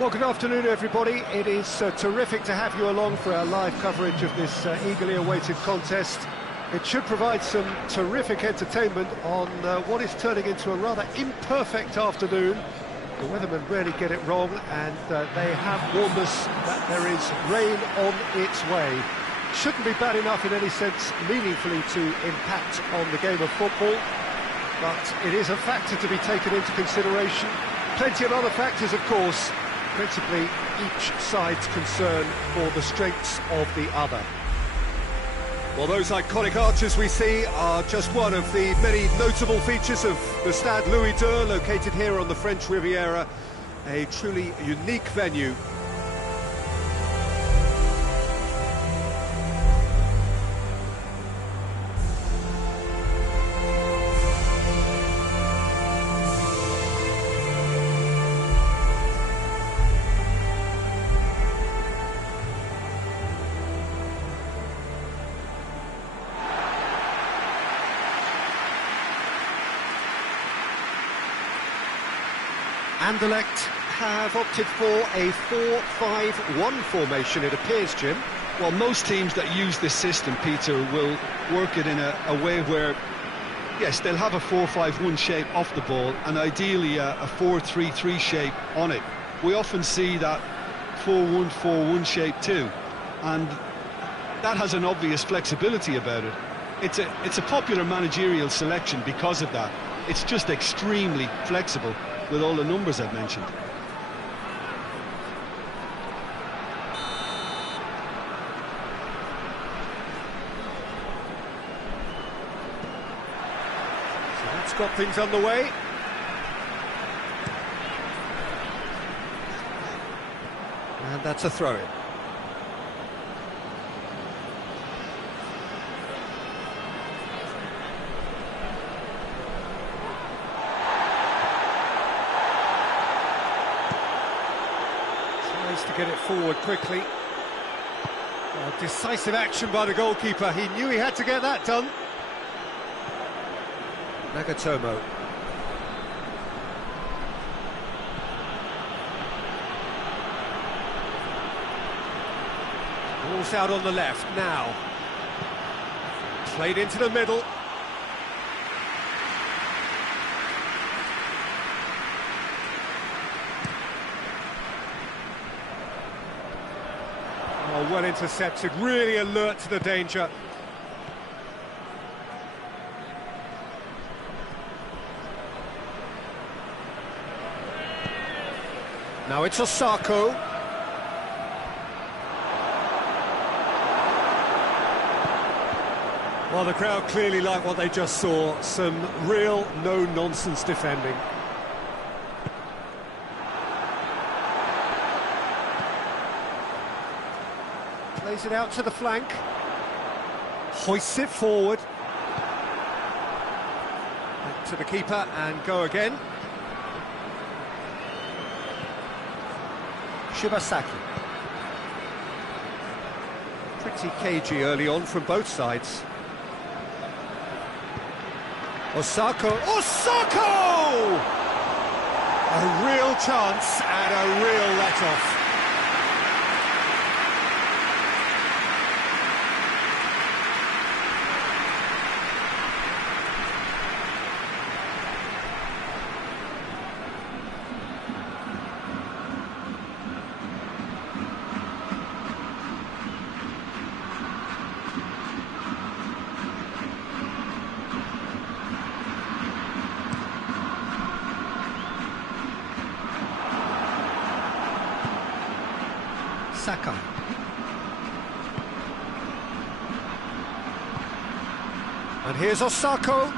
Well, good afternoon, everybody. It is terrific to have you along for our live coverage of this eagerly awaited contest. It should provide some terrific entertainment on what is turning into a rather imperfect afternoon. The weathermen rarely get it wrong, and they have warned us that there is rain on its way. Shouldn't be bad enough in any sense meaningfully to impact on the game of football, but it is a factor to be taken into consideration. Plenty of other factors, of course, principally each side's concern for the strengths of the other. Well, those iconic arches we see are just one of the many notable features of the Stade Louis II, located here on the French Riviera, a truly unique venue. Anderlecht have opted for a 4-5-1 formation, it appears, Jim. Well, most teams that use this system, Peter, will work it in a way where, yes, they'll have a 4-5-1 shape off the ball and ideally a 4-3-3 shape on it. We often see that 4-1-4-1 shape too, and that has an obvious flexibility about it. It's a popular managerial selection because of that. It's just extremely flexible with all the numbers I've mentioned. So that's got things underway. And that's a throw-in. To get it forward quickly. Decisive action by the goalkeeper. He knew he had to get that done. Nagatomo. Ball's out on the left now. Played into the middle. Oh, well intercepted, really alert to the danger. Now it's Osako. Well, the crowd clearly like what they just saw. Some real no-nonsense defending. Plays it out to the flank. Hoists it forward. Back to the keeper and go again. Shibasaki. Pretty cagey early on from both sides. Osako. Osako! A real chance and a real let-off. Saka. And here's Osako.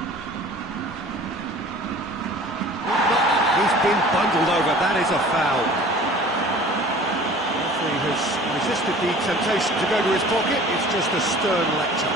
He's been bundled over, that is a foul. Referee has resisted the temptation to go to his pocket, it's just a stern lecture.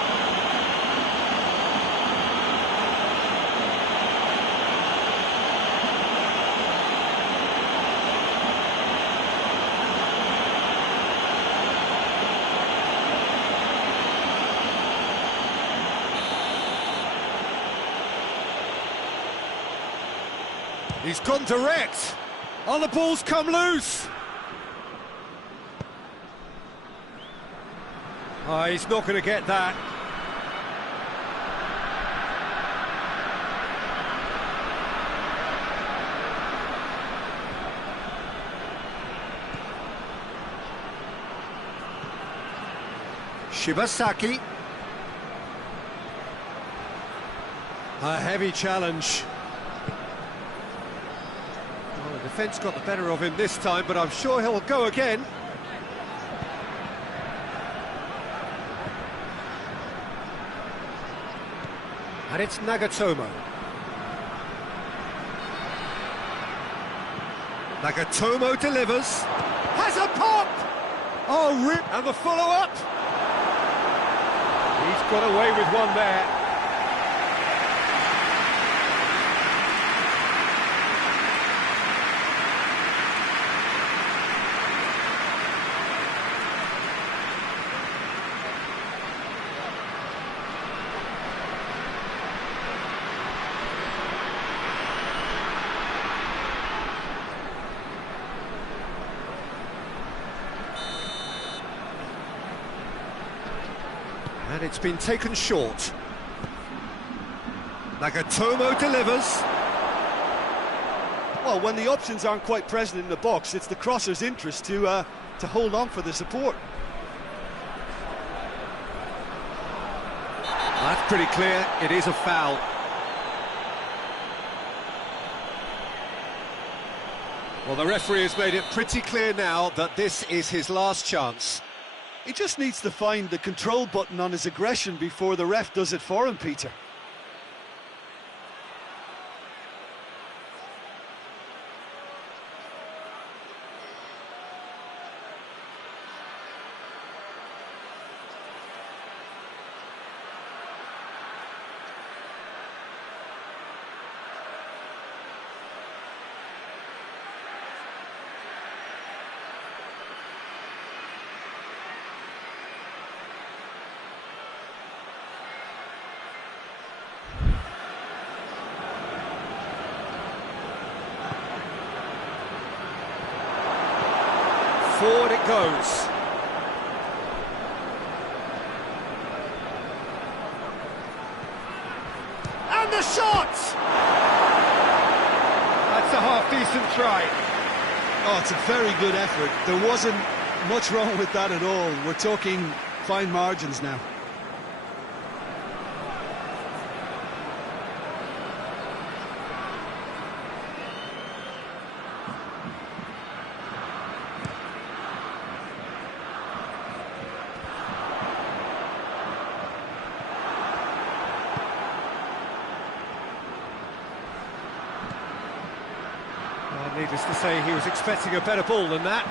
He's gone direct. Oh, the ball's come loose. Oh, he's not going to get that. Shibasaki. A heavy challenge. Well, the defence got the better of him this time, but I'm sure he'll go again. And it's Nagatomo. Nagatomo delivers. Has a pop! Oh, rip! And the follow-up. He's got away with one there. And it's been taken short. Nagatomo delivers. Well, when the options aren't quite present in the box, it's the crosser's interest to hold on for the support. That's pretty clear, it is a foul. Well, the referee has made it pretty clear now that this is his last chance. He just needs to find the control button on his aggression before the ref does it for him, Peter. Forward it goes. And the shot! That's a half-decent try. Oh, it's a very good effort. There wasn't much wrong with that at all. We're talking fine margins now. Needless to say, he was expecting a better ball than that.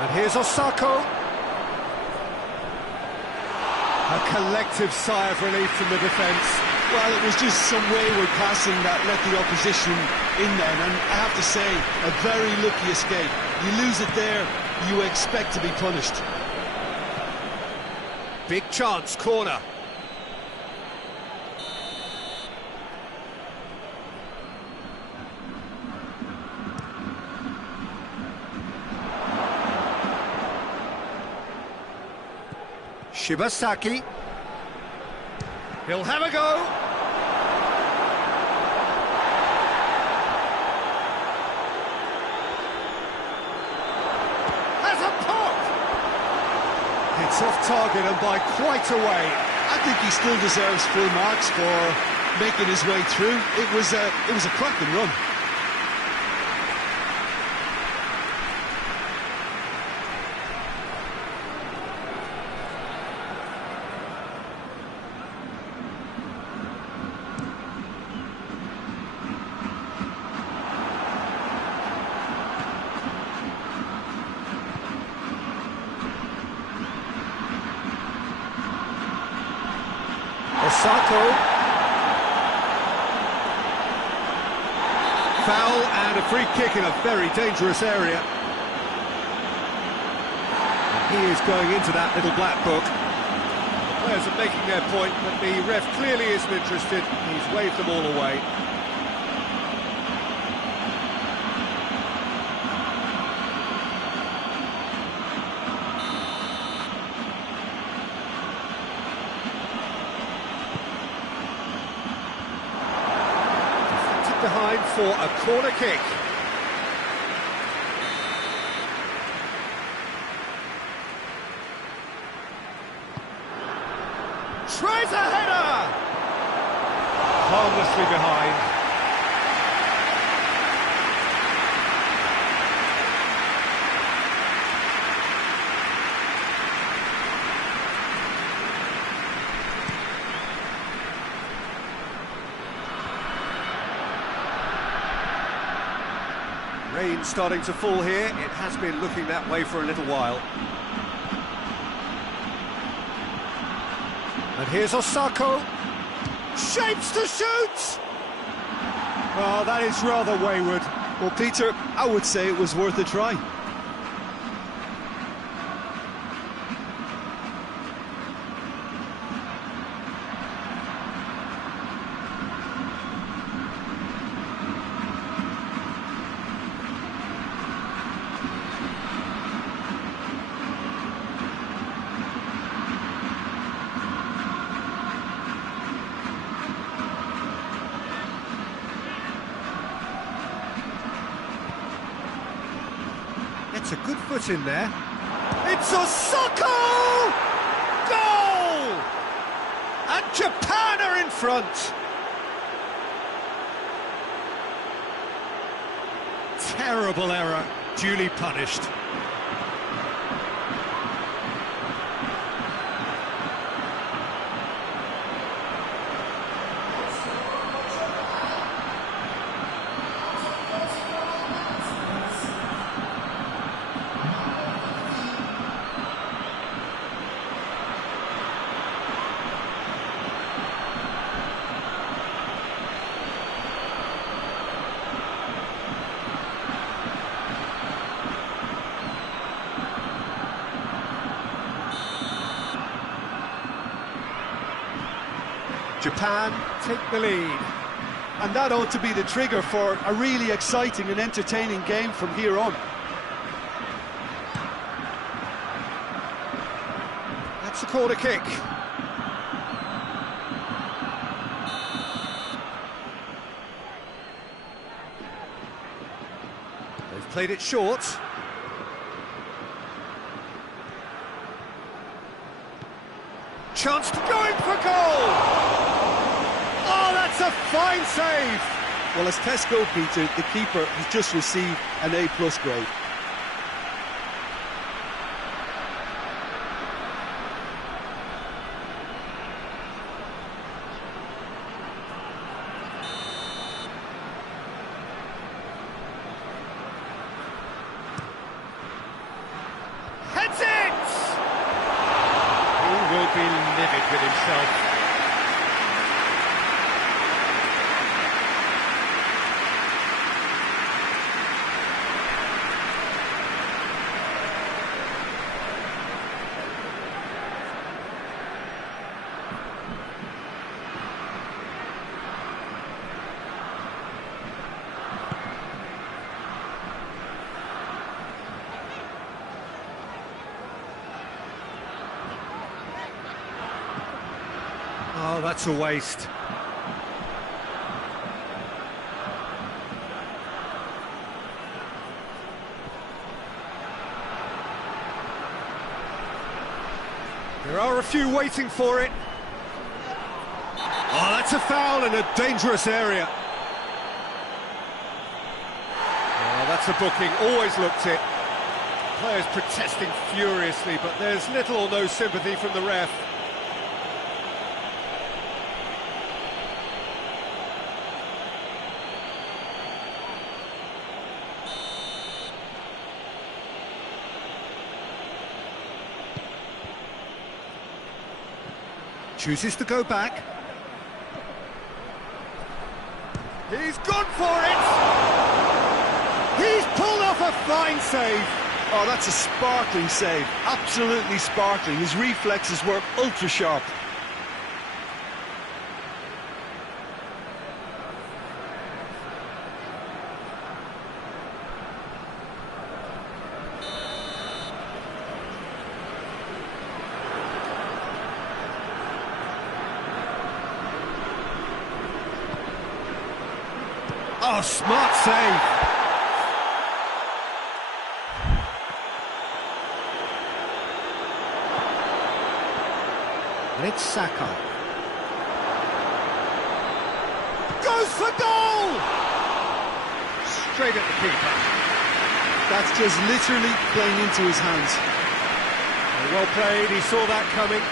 And here's Osako. A collective sigh of relief from the defence. Well, it was just some wayward passing that let the opposition in then, and I have to say, a very lucky escape. You lose it there, you expect to be punished. Big chance, corner. Shibasaki. He'll have a go. Has a pop. It's off target and by quite a way. I think he still deserves full marks for making his way through. It was a cracking run. Osako. Foul and a free kick in a very dangerous area. And he is going into that little black book. The players are making their point, but the ref clearly isn't interested. He's waved them all away. deep behind for a corner kick. Tries a header! Harmlessly behind. Rain starting to fall here. It has been looking that way for a little while. And here's Osako. Shapes to shoot! Oh, that is rather wayward. Well, Peter, I would say it was worth a try. It's a good foot in there. It's Osako! Goal! And Japan are in front. Terrible error, duly punished. Japan take the lead. And that ought to be the trigger for a really exciting and entertaining game from here on. That's a corner kick. They've played it short. Chance to go in for goal! Oh, that's a fine save! Well, as Tesco, Peter, the keeper has just received an A+ grade. Heads it! He will be livid with himself. Oh, that's a waste. There are a few waiting for it. Oh, that's a foul in a dangerous area. Oh, that's a booking, always looked it. Players protesting furiously, but there's little or no sympathy from the ref. Chooses to go back. He's gone for it! He's pulled off a fine save! Oh, that's a sparkling save. Absolutely sparkling. His reflexes were ultra-sharp. Oh, smart save. And it's Saka. Goes for goal! Straight at the keeper. That's just literally playing into his hands. Well played, he saw that coming.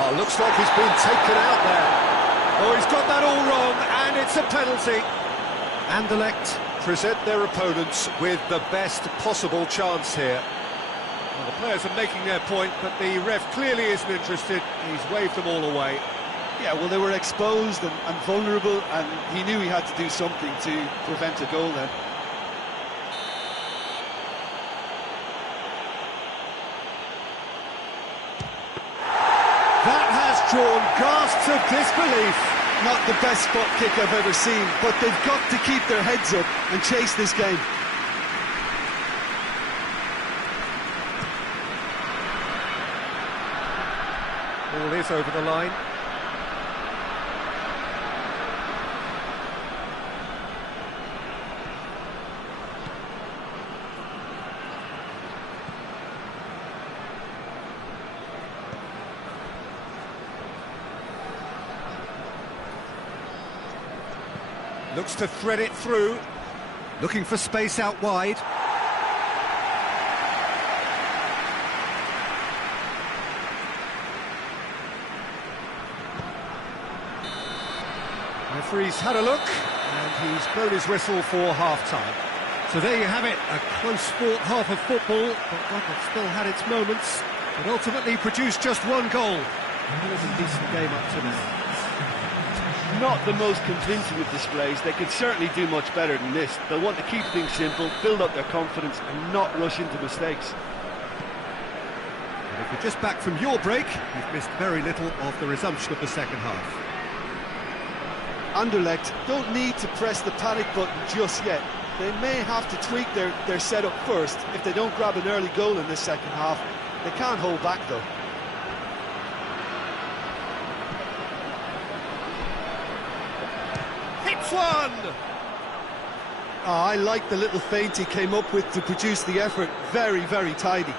Oh, looks like he's been taken out there. Oh, he's got that all wrong, and it's a penalty. Anderlecht present their opponents with the best possible chance here. Well, the players are making their point, but the ref clearly isn't interested. He's waved them all away. Yeah, well, they were exposed and vulnerable, and he knew he had to do something to prevent a goal then. That has drawn gasps of disbelief. Not the best spot kick I've ever seen, but they've got to keep their heads up and chase this game. Ball is over the line. Looks to thread it through. Looking for space out wide. Referee's had a look, and he's blown his whistle for half-time. So there you have it, a close fought half of football, but one that still had its moments, but ultimately produced just one goal. It was a decent game up to now. Not the most convincing of displays. They could certainly do much better than this. They'll want to keep things simple, build up their confidence and not rush into mistakes. And if you're just back from your break, you've missed very little of the resumption of the second half. Anderlecht don't need to press the panic button just yet. They may have to tweak their setup first if they don't grab an early goal in this second half. They can't hold back though. Hits one! Oh, I like the little feint he came up with to produce the effort. Very, very tidy.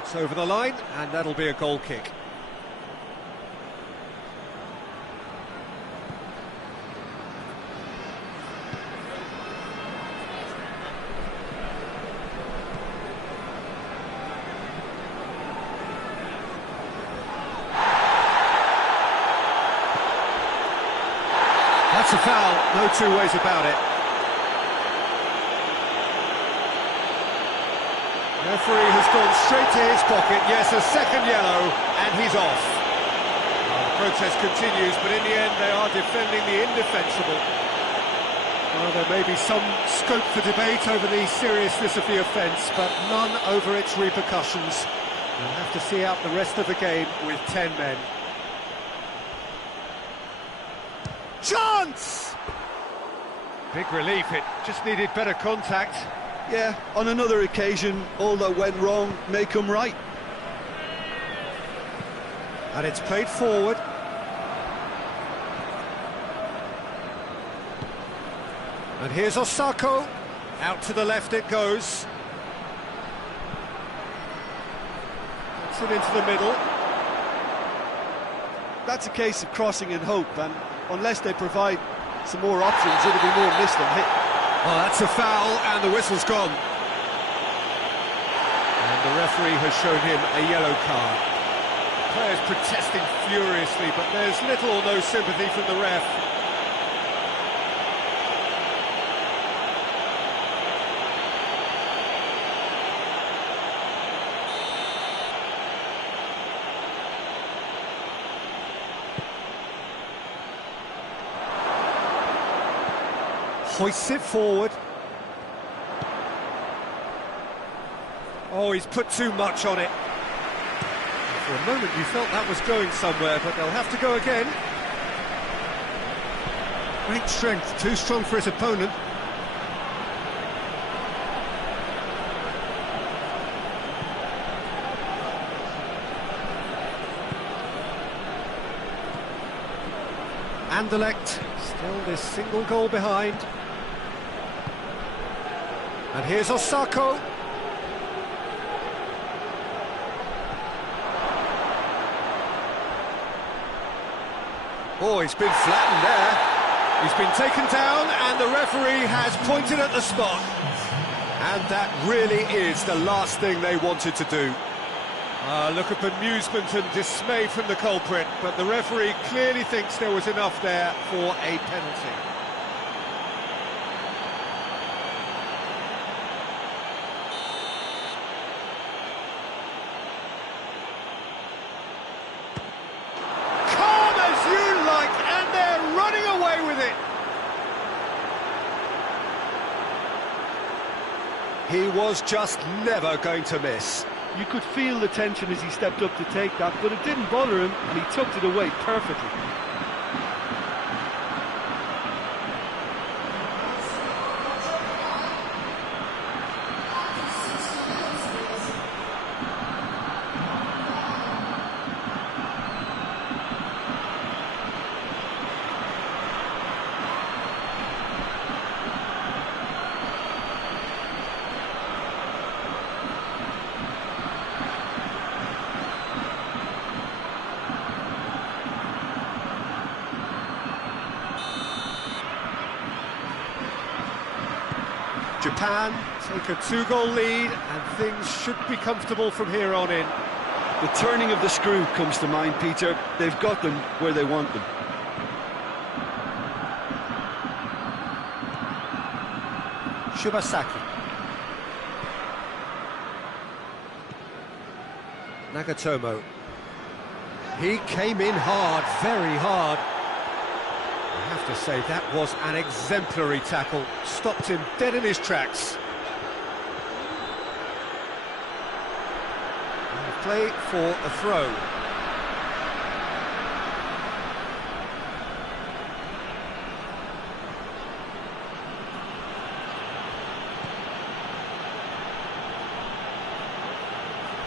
It's over the line, and that'll be a goal kick. That's a foul, no two ways about it. Referee has gone straight to his pocket. Yes, a second yellow, and he's off. Well, the protest continues, but in the end they are defending the indefensible. Well, there may be some scope for debate over the seriousness of the offence, but none over its repercussions. We'll have to see out the rest of the game with 10 men. Chance! Big relief, it just needed better contact. Yeah, on another occasion, all that went wrong may come right. And it's played forward. And here's Osako. Out to the left it goes. Puts it into the middle. That's a case of crossing in hope, and unless they provide some more options, it'll be more missed than hit. Oh, that's a foul, and the whistle's gone. And the referee has shown him a yellow card. Players protesting furiously, but there's little or no sympathy from the ref. Hoists it forward. Oh, he's put too much on it. For a moment you felt that was going somewhere, but they'll have to go again. Great strength, too strong for his opponent. Anderlecht still this single goal behind. And here's Osako. Oh, he's been flattened there. He's been taken down and the referee has pointed at the spot. And that really is the last thing they wanted to do. Look at bemusement and dismay from the culprit, but the referee clearly thinks there was enough there for a penalty. Calm as you like, and they're running away with it. He was just never going to miss. You could feel the tension as he stepped up to take that, but it didn't bother him, and he tucked it away perfectly. Japan take a 2-goal lead and things should be comfortable from here on in. The turning of the screw comes to mind, Peter. They've got them where they want them. Shibasaki. Nagatomo. He came in hard, very hard. I have to say, that was an exemplary tackle. Stopped him dead in his tracks. And play for a throw.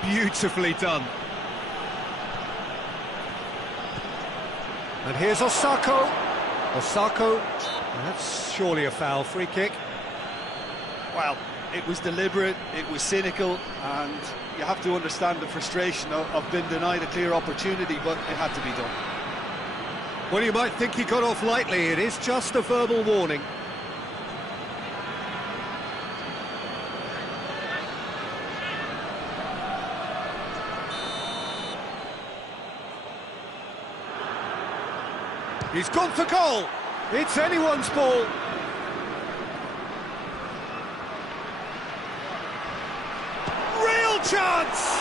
Beautifully done. And here's Osako. Osako, that's surely a foul. Free kick. Well, it was deliberate, it was cynical, and you have to understand the frustration of being denied a clear opportunity, but it had to be done. Well, you might think he got off lightly. It is just a verbal warning. He's gone for goal. It's anyone's ball. Real chance!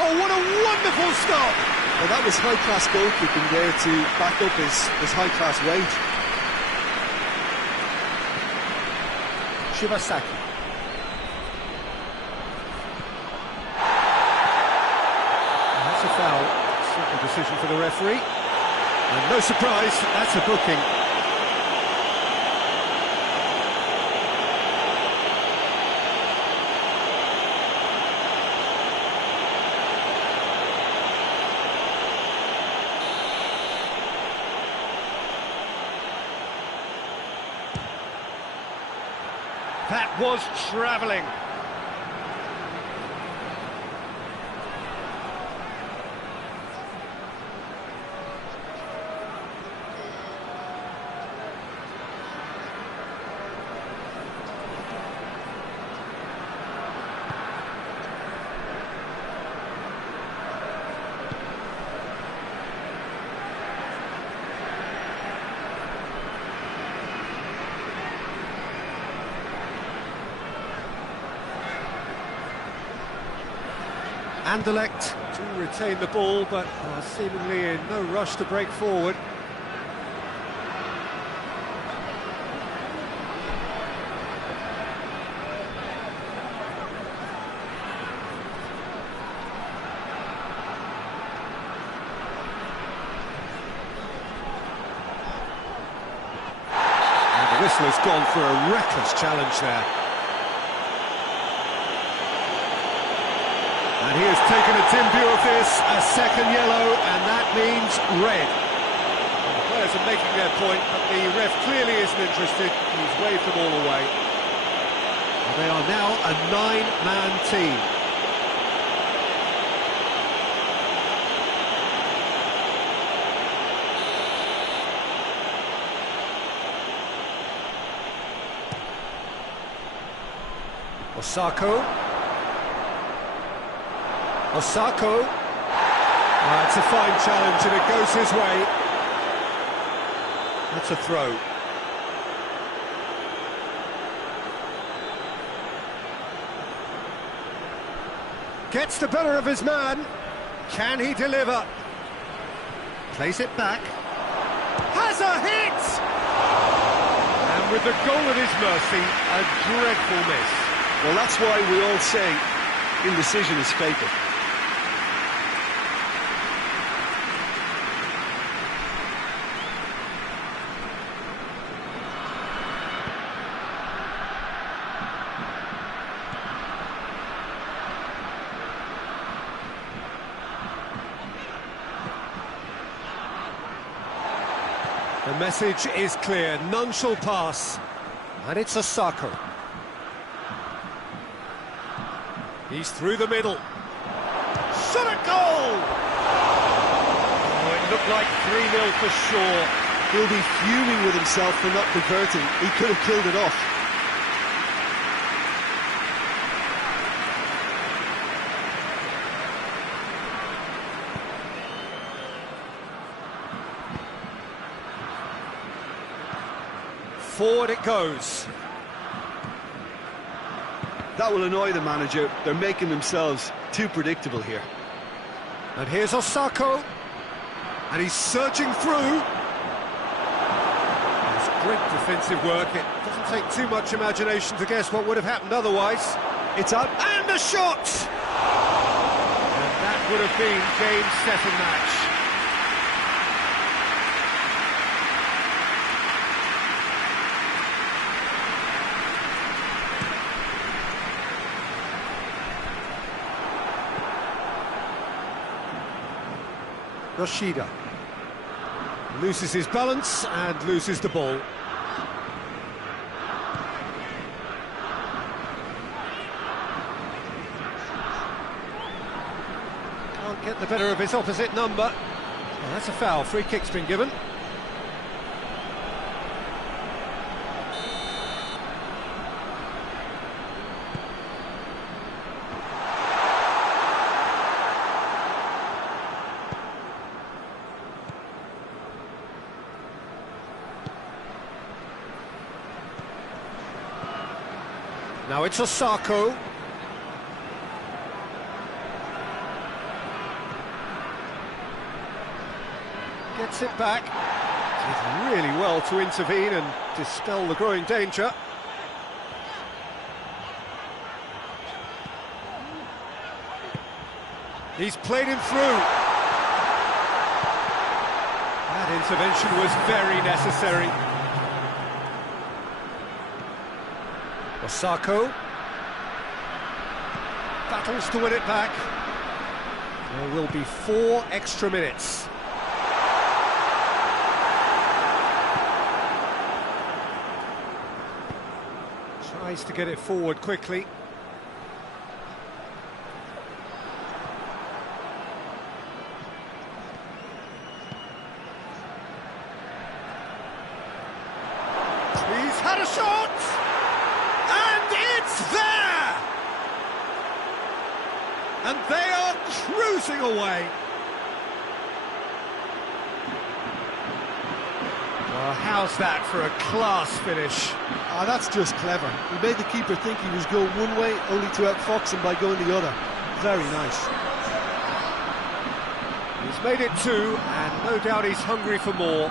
Oh, what a wonderful stop! Well, that was high-class goalkeeping there to back up his high-class wage. Shibasaki. That's a foul. Simple decision for the referee. And no surprise, that's a booking. That was travelling. Anderlecht to retain the ball, but seemingly in no rush to break forward. And the whistle has gone for a reckless challenge there. And he has taken a dim view of this, a second yellow, and that means red. The umpires are making their point, but the ref clearly isn't interested. He's waved them all away. And they are now a 9-man team. Osako. It's a fine challenge and it goes his way. That's a throw. Gets the better of his man. Can he deliver? Plays it back. Has a hit! And with the goal at his mercy, a dreadful miss. Well, that's why we all say indecision is fatal. The message is clear, none shall pass. And it's Osako. He's through the middle. Shot a goal! Oh, it looked like 3-0 for sure. He'll be fuming with himself for not converting. He could have killed it off. Forward it goes. That will annoy the manager. They're making themselves too predictable here. And here's Osako. And he's surging through. It's great defensive work. It doesn't take too much imagination to guess what would have happened otherwise. It's out, and the shot! And that would have been game, set and match. Yoshida loses his balance and loses the ball. Can't get the better of his opposite number. Well, that's a foul. Free kick's been given. Now it's Osako. Gets it back. Did really well to intervene and dispel the growing danger. He's played him through. That intervention was very necessary. Osako battles to win it back. There will be 4 extra minutes. Tries to get it forward quickly. He's had a shot! There! And they are cruising away. Well, how's that for a class finish? That's just clever. He made the keeper think he was going one way, only to outfox him by going the other. Very nice. He's made it 2, and no doubt he's hungry for more.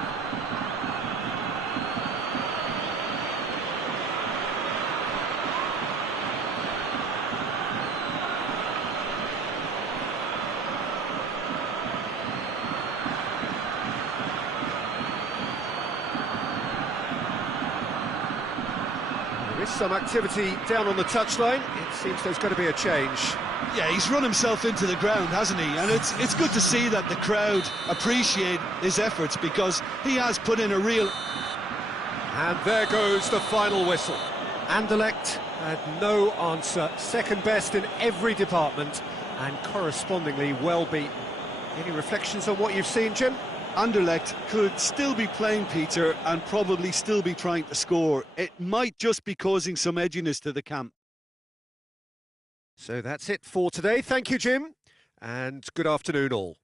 some activity down on the touchline. It seems there's going to be a change. Yeah, he's run himself into the ground, hasn't he? And it's good to see that the crowd appreciate his efforts, because he has put in a real... And there goes the final whistle. Anderlecht had no answer. Second best in every department, and correspondingly well beaten. Any reflections on what you've seen, Jim? Anderlecht could still be playing, Peter, and probably still be trying to score. It might just be causing some edginess to the camp. So that's it for today. Thank you, Jim, and good afternoon all.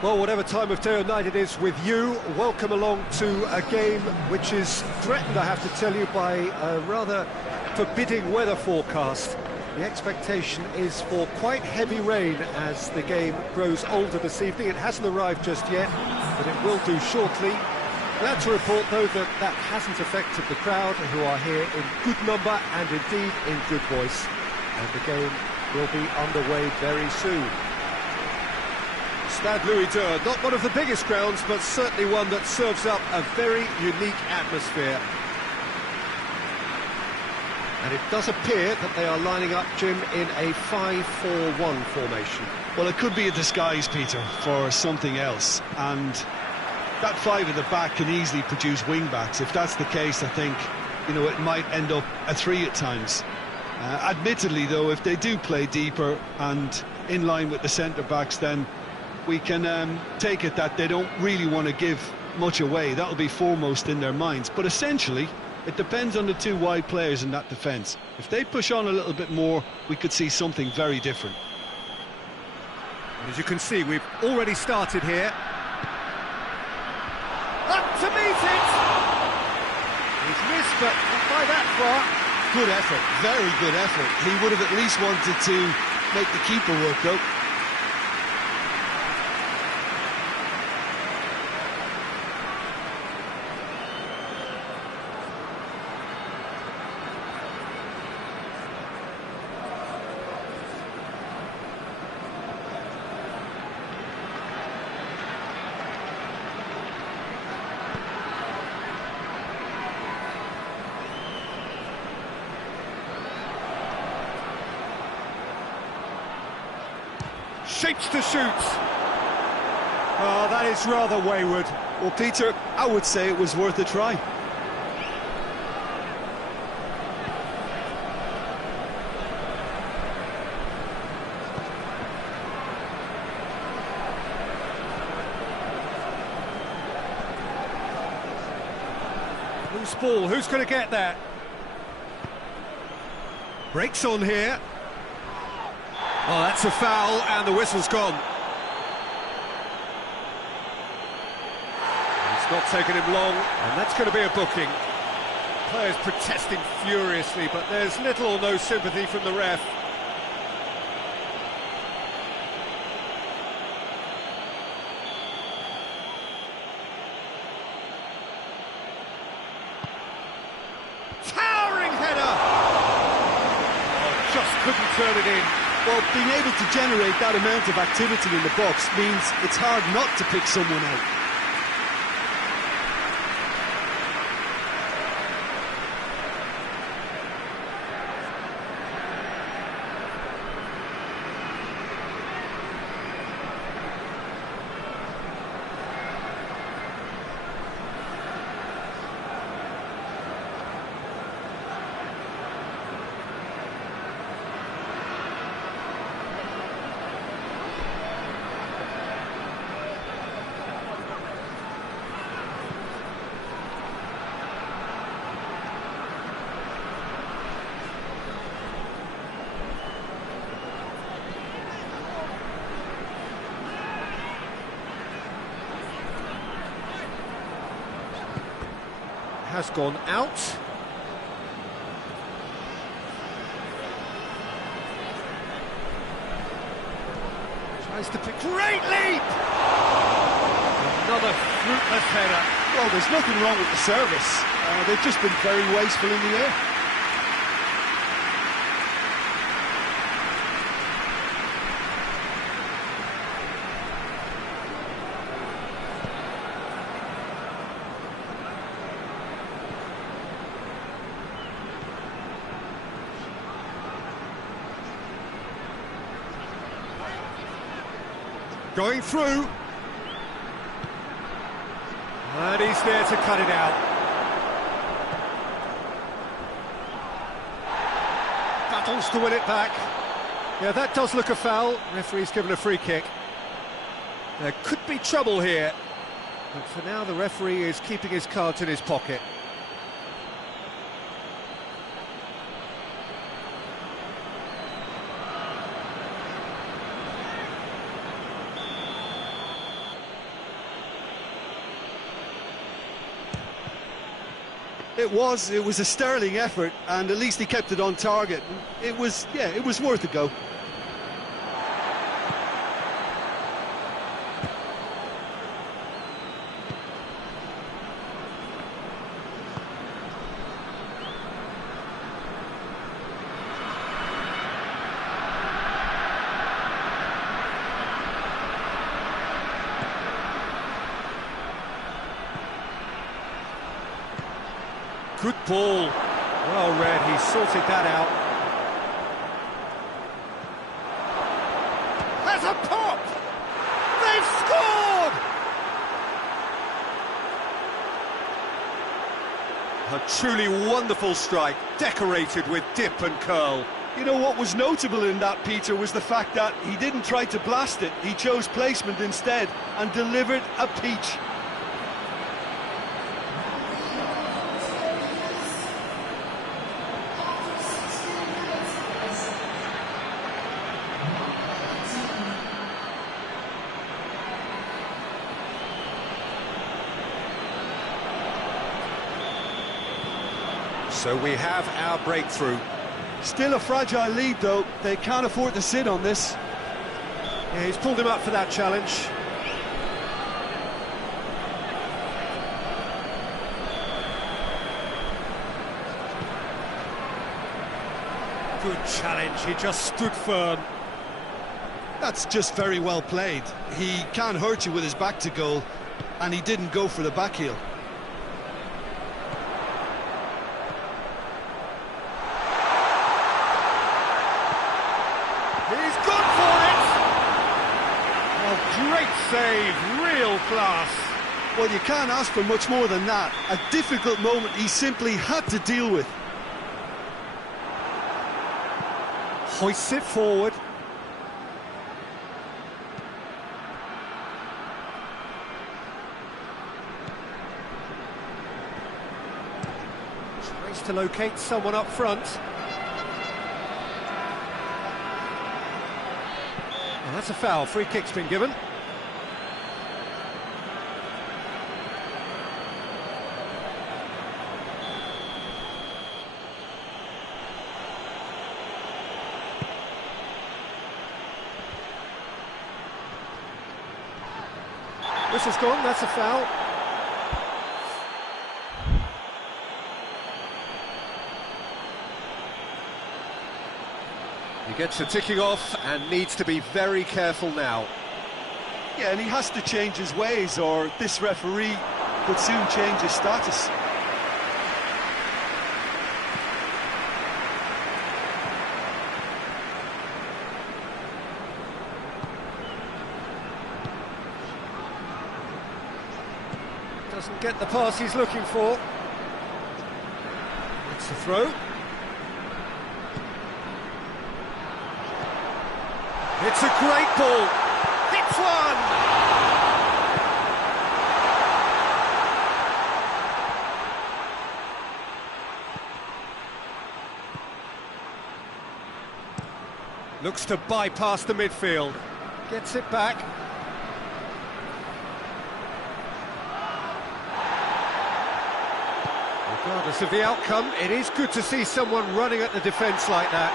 Well, whatever time of day or night it is with you, welcome along to a game which is threatened, I have to tell you, by a rather forbidding weather forecast. The expectation is for quite heavy rain as the game grows older this evening. It hasn't arrived just yet, but it will do shortly. Glad to report, though, that that hasn't affected the crowd, who are here in good number and indeed in good voice. And the game will be underway very soon. Stade Louis II, not one of the biggest grounds, but certainly one that serves up a very unique atmosphere. And it does appear that they are lining up, Jim, in a 5-4-1 formation. Well, it could be a disguise, Peter, for something else. And that five at the back can easily produce wing-backs. If that's the case, I think, it might end up a three at times. Admittedly, though, if they do play deeper and in line with the centre-backs, then we can take it that they don't really want to give much away. That'll be foremost in their minds. But essentially, it depends on the two wide players in that defence. If they push on a little bit more, we could see something very different. As you can see, we've already started here. Up to meet it! He's missed, but not by that far. Good effort, very good effort. He would have at least wanted to make the keeper work, though. Shapes to shoot. Oh, that is rather wayward. Well, Peter, I would say it was worth a try. Loose ball, who's going to get that? Breaks on here. Oh, that's a foul, and the whistle's gone. It's not taken him long, and that's going to be a booking. Players protesting furiously, but there's little or no sympathy from the ref. Towering header! Oh, just couldn't turn it in. Well, being able to generate that amount of activity in the box means it's hard not to pick someone out. Has gone out. Tries to pick. Great leap! Another fruitless header. Well, there's nothing wrong with the service. They've just been very wasteful in the air. Going through. And he's there to cut it out. Battles to win it back. Yeah, that does look a foul. Referee's given a free kick. There could be trouble here. But for now, the referee is keeping his cards in his pocket. It was a sterling effort, and at least he kept it on target. It was worth a go. Good ball. Well read, he sorted that out. Has a pop! They've scored! A truly wonderful strike, decorated with dip and curl. You know what was notable in that, Peter, was the fact that he didn't try to blast it. He chose placement instead and delivered a peach. So we have our breakthrough. Still a fragile lead, though. They can't afford to sit on this. Yeah, he's pulled him up for that challenge. Good challenge, he just stood firm. That's just very well played. He can't hurt you with his back to goal, and he didn't go for the back heel. He's gone for it! Oh, great save, real class. Well, you can't ask for much more than that. A difficult moment he simply had to deal with. Hoists it forward. Tries to locate someone up front. Oh, that's a foul. Free kick's been given. Whistle's gone, that's a foul. He gets the ticking off and needs to be very careful now. Yeah, and he has to change his ways, or this referee could soon change his status. Doesn't get the pass he's looking for. It's a throw. It's a great ball. Hits one! Looks to bypass the midfield. Gets it back. Regardless of the outcome, it is good to see someone running at the defence like that.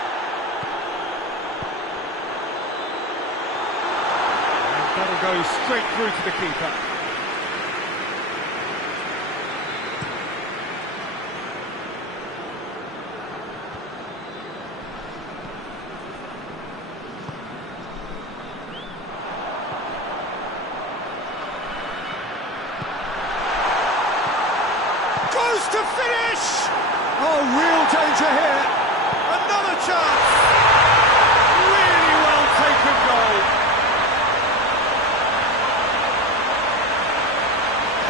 And that'll go straight through to the keeper. Goes to finish! Oh, real danger here. Another chance. Really well taken goal.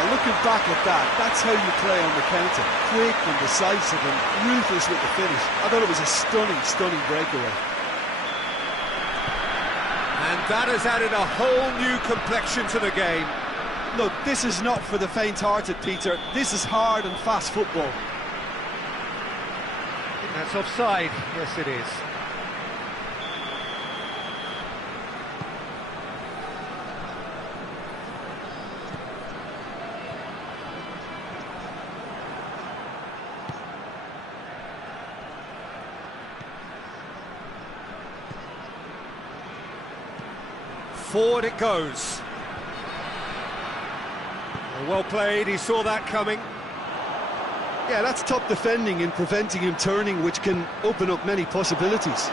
And looking back at that, that's how you play on the counter. Quick and decisive and ruthless with the finish. I thought it was a stunning, stunning breakaway. And that has added a whole new complexion to the game. Look, this is not for the faint-hearted, Peter. This is hard and fast football. I think that's offside. Yes, it is. Forward it goes. Well played, he saw that coming. Yeah, that's top defending and preventing him turning, which can open up many possibilities.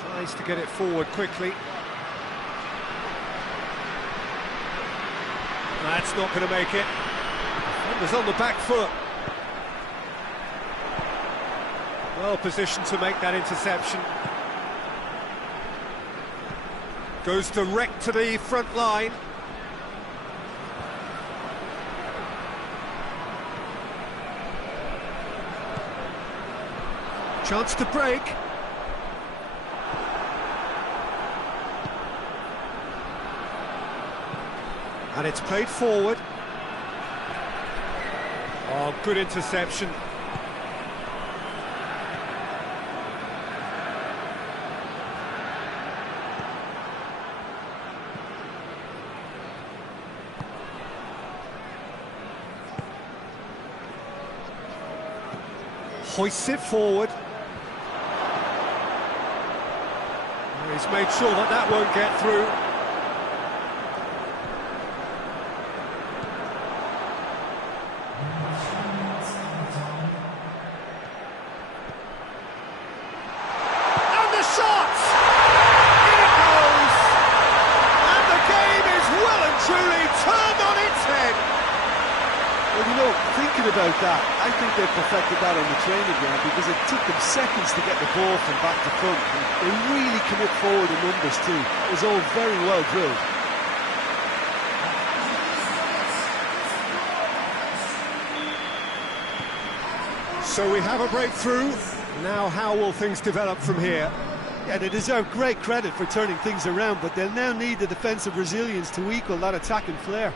Tries to get it forward quickly. That's not going to make it. Defender's on the back foot. Well positioned to make that interception. Goes direct to the front line. Chance to break. And it's played forward. Oh, good interception. Hoists it forward. He's made sure that that won't get through. And the shot! In it goes! And the game is well and truly turned on its head. Well, you know, thinking about that, I think they've perfected that on the training ground because it took them seconds to get the ball from back to front. And they really commit forward in numbers too. It was all very well drilled. So we have a breakthrough. Now how will things develop from here? Yeah, they deserve great credit for turning things around, but they'll now need the defensive resilience to equal that attacking flair.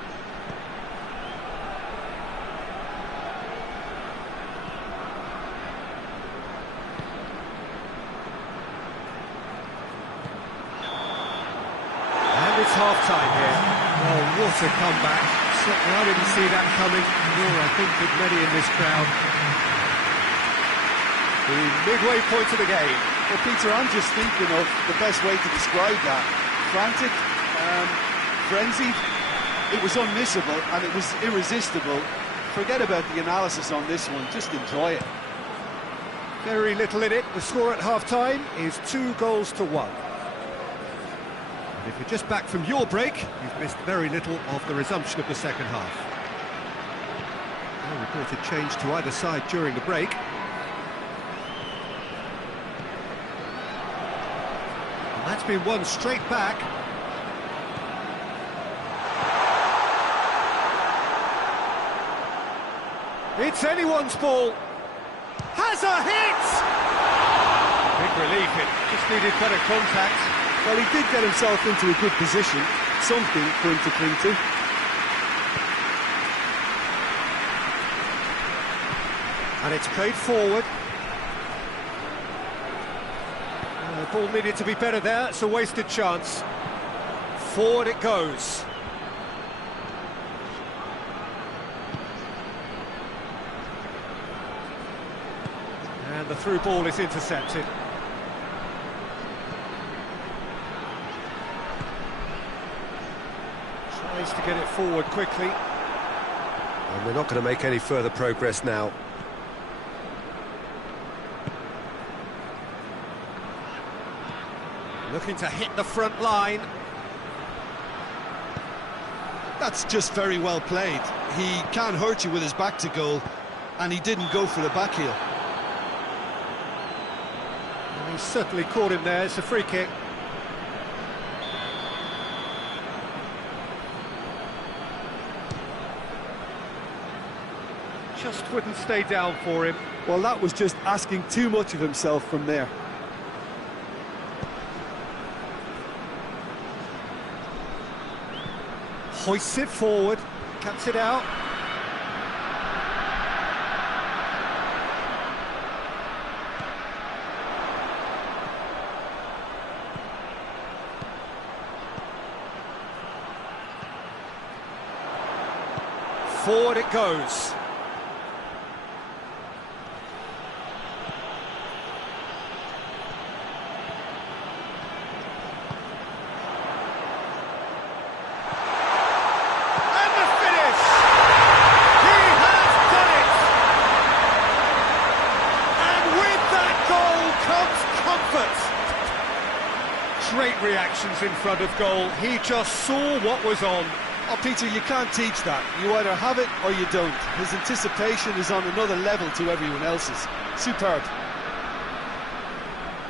It's half-time here. Well, what a comeback. Certainly I didn't see that coming, nor I think did many in this crowd. The midway point of the game. Well, Peter, I'm just thinking of the best way to describe that. Frantic, frenzied. It was unmissable and it was irresistible. Forget about the analysis on this one, just enjoy it. Very little in it. The score at half-time is 2-1. If you're just back from your break, you've missed very little of the resumption of the second half. No reported change to either side during the break. And that's been won straight back. It's anyone's ball. Has a hit! Big relief, it just needed better contact. Well, he did get himself into a good position, something for him to cling to. And it's played forward. The ball needed to be better there, it's a wasted chance. Forward it goes. And the through ball is intercepted. Tries to get it forward quickly. And we're not going to make any further progress now. Looking to hit the front line. That's just very well played. He can hurt you with his back to goal, and he didn't go for the back heel. And he certainly caught him there, it's a free kick. Just wouldn't stay down for him. Well, that was just asking too much of himself from there. Hoists it forward, cuts it out. Forward it goes. And the finish! He has done it! And with that goal comes comfort. Great reactions in front of goal. He just saw what was on. Oh, Peter, you can't teach that. You either have it or you don't. His anticipation is on another level to everyone else's. Superb.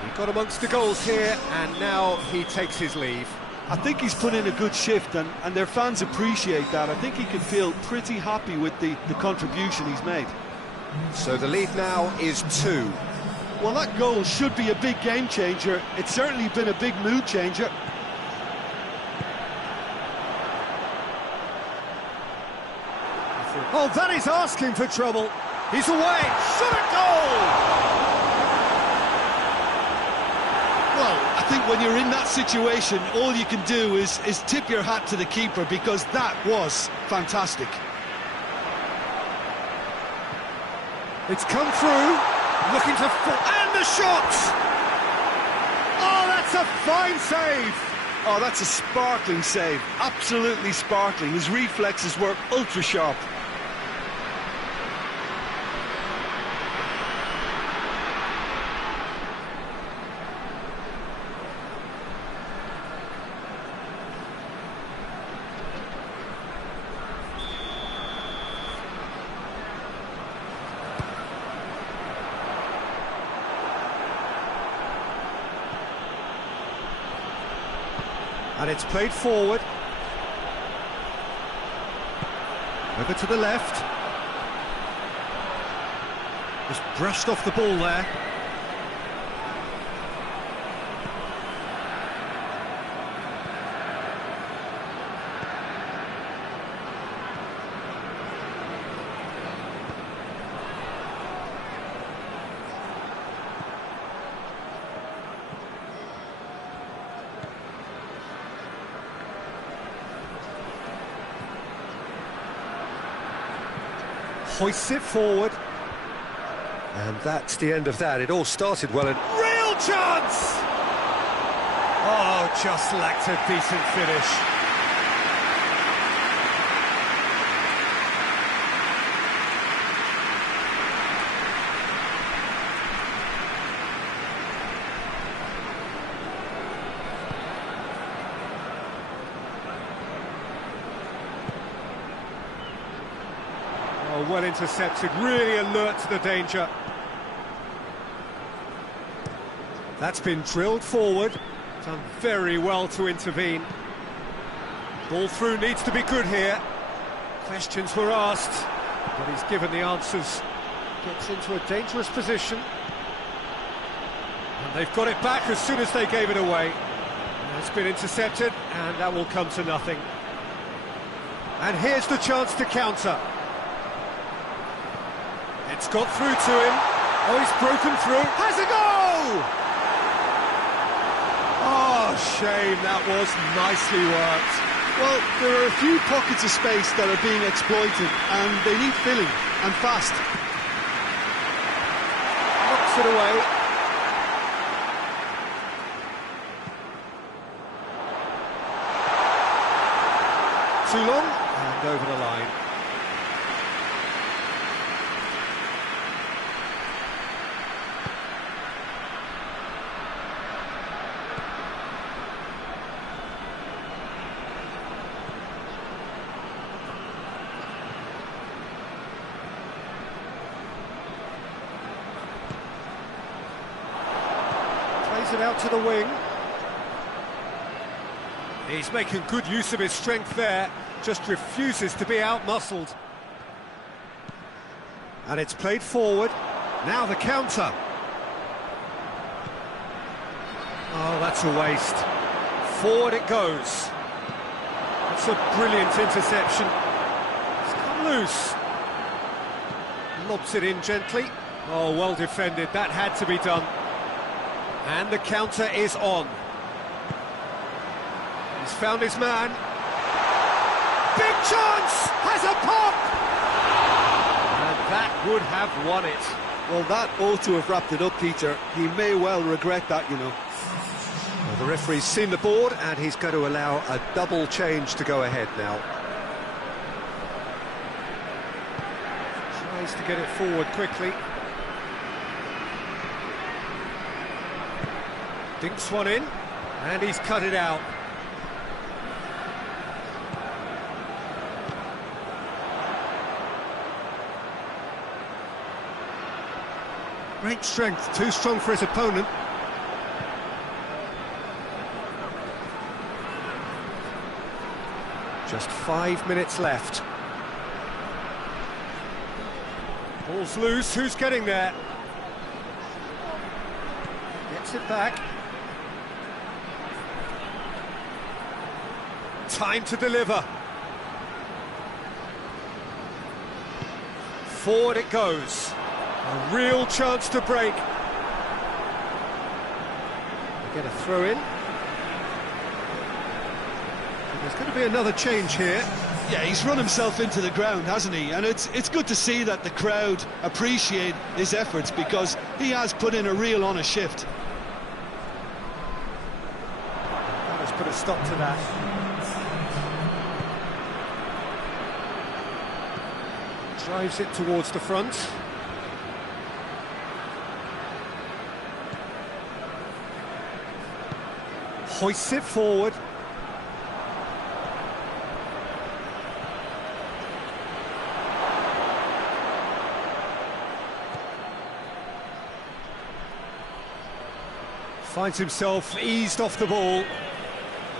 He got amongst the goals here, and now he takes his leave. I think he's put in a good shift, and their fans appreciate that. I think he can feel pretty happy with the contribution he's made. So the lead now is 2. Well, that goal should be a big game changer. It's certainly been a big mood changer. Oh, that is asking for trouble. He's away. Shot at goal! Well, I think when you're in that situation, all you can do is tip your hat to the keeper, because that was fantastic. It's come through. Looking to... And the shot! Oh, that's a fine save. Oh, that's a sparkling save. Absolutely sparkling. His reflexes were ultra sharp. And it's played forward. Over to the left. Just brushed off the ball there. Hoists it forward. And that's the end of that. It all started well and... Real chance! Oh, just lacked a decent finish. Oh, well intercepted, really alert to the danger. That's been drilled forward. Done very well to intervene. Ball through needs to be good here. Questions were asked, but he's given the answers. Gets into a dangerous position. And they've got it back as soon as they gave it away. It's been intercepted, and that will come to nothing. And here's the chance to counter. It's got through to him. Oh, he's broken through. Has a go! Oh, shame, that was nicely worked. Well, there are a few pockets of space that are being exploited, and they need filling, and fast. Knocks it away. Too long, and over the line. It out to the wing. He's making good use of his strength there, just refuses to be out-muscled. And it's played forward. Now the counter. Oh, that's a waste. Forward it goes. That's a brilliant interception. It's come loose. Lobs it in gently. Oh, well defended. That had to be done. And the counter is on. He's found his man. Big chance! Has a pop! would have won it. Well, that ought to have wrapped it up, Peter. He may well regret that, you know. Well, the referee's seen the board, and he's going to allow a double change to go ahead now. Tries to get it forward quickly. Dinks one in, and he's cut it out. Great strength, too strong for his opponent. Just 5 minutes left. Ball's loose, who's getting there? Gets it back. Time to deliver. Forward it goes. A real chance to break. Get a throw in. There's going to be another change here. Yeah, he's run himself into the ground, hasn't he? And it's good to see that the crowd appreciate his efforts, because he has put in a real honest shift. Let's put a stop to that. Drives it towards the front. Hoists it forward. Finds himself eased off the ball.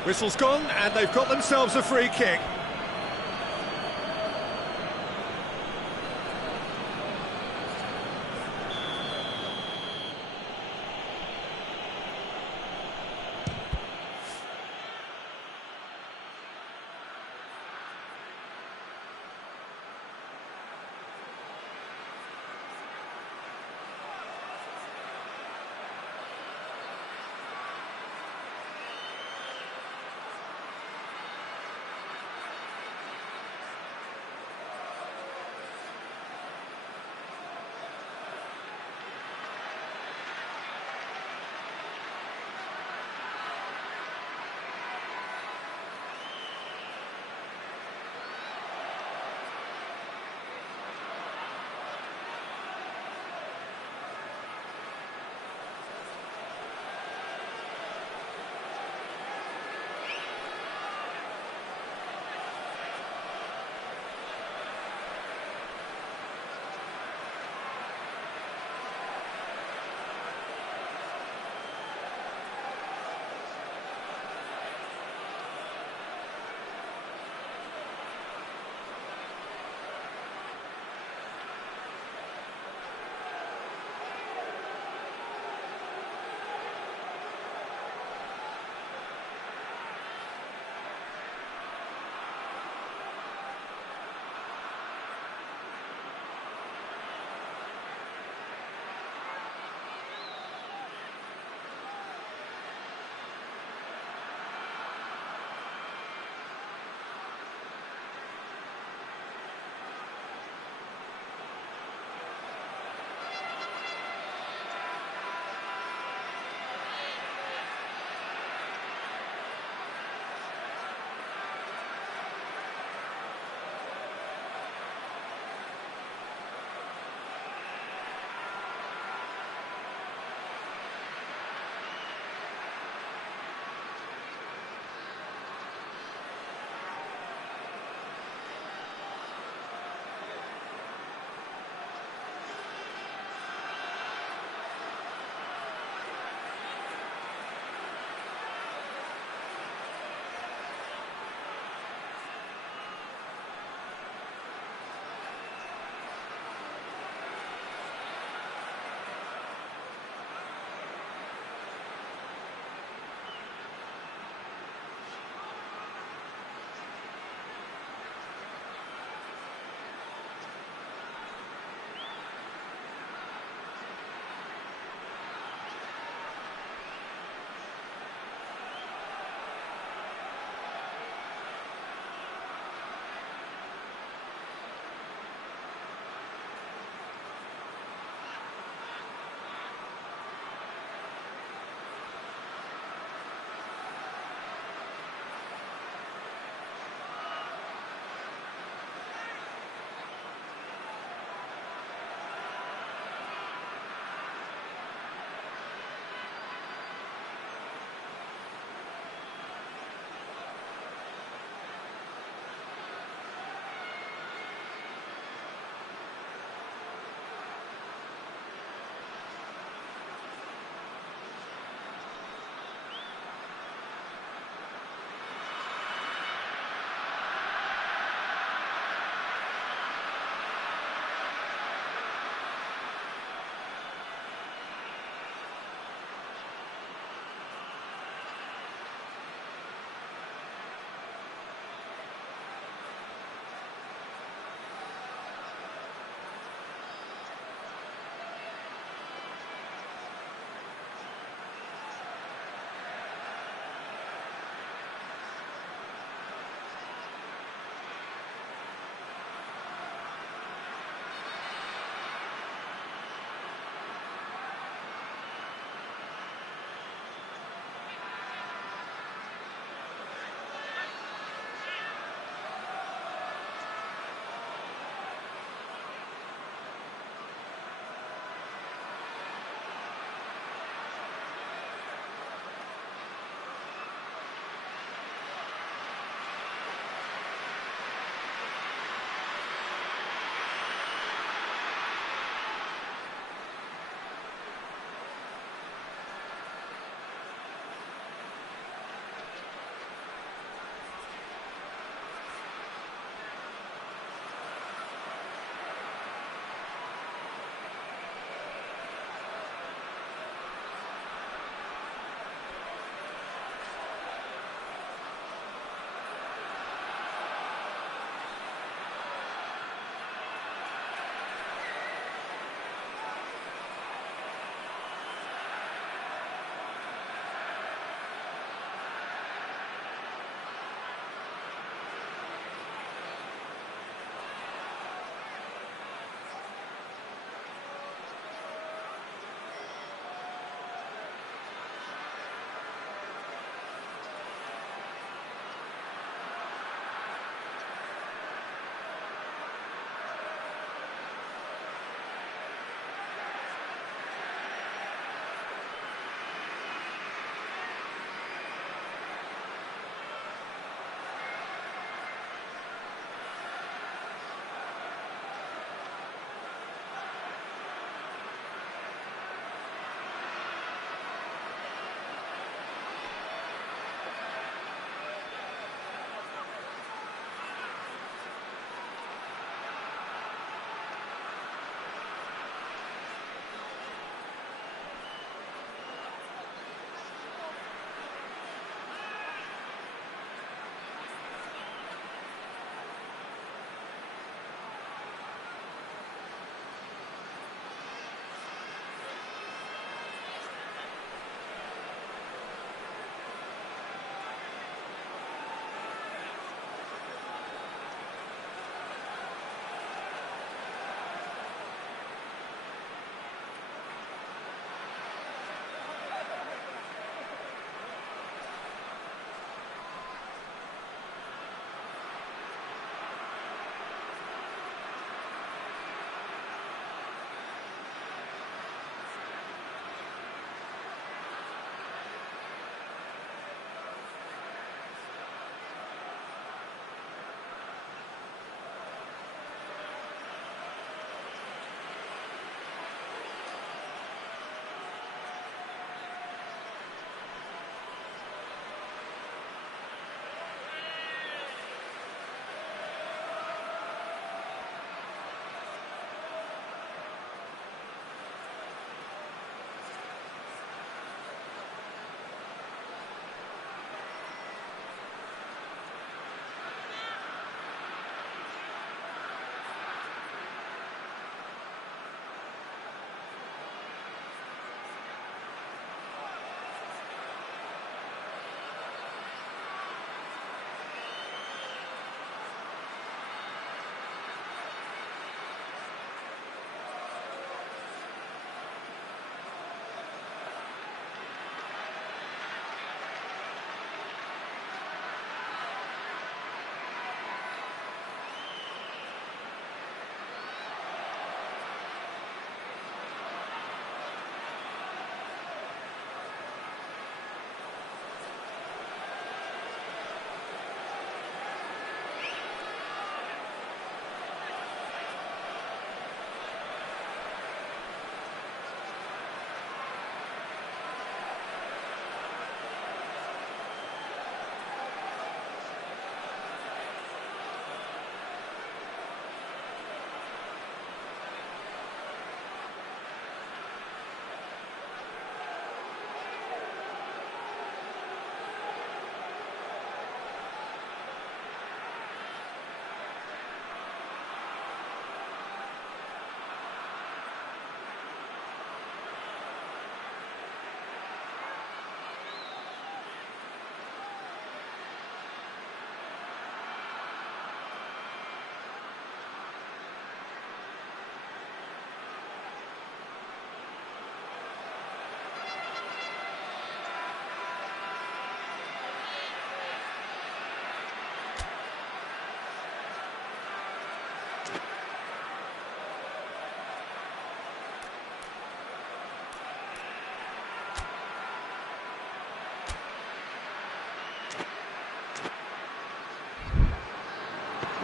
Whistle's gone, and they've got themselves a free kick.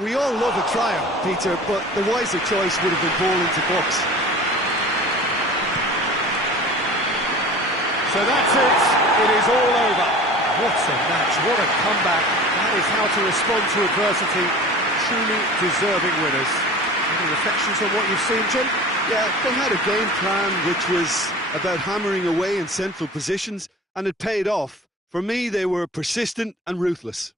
We all love a triumph, Peter, but the wiser choice would have been ball into box. So that's it. It is all over. What a match, what a comeback. That is how to respond to adversity. Truly deserving winners. Any reflections on what you've seen, Jim? Yeah, they had a game plan which was about hammering away in central positions, and it paid off. For me, they were persistent and ruthless.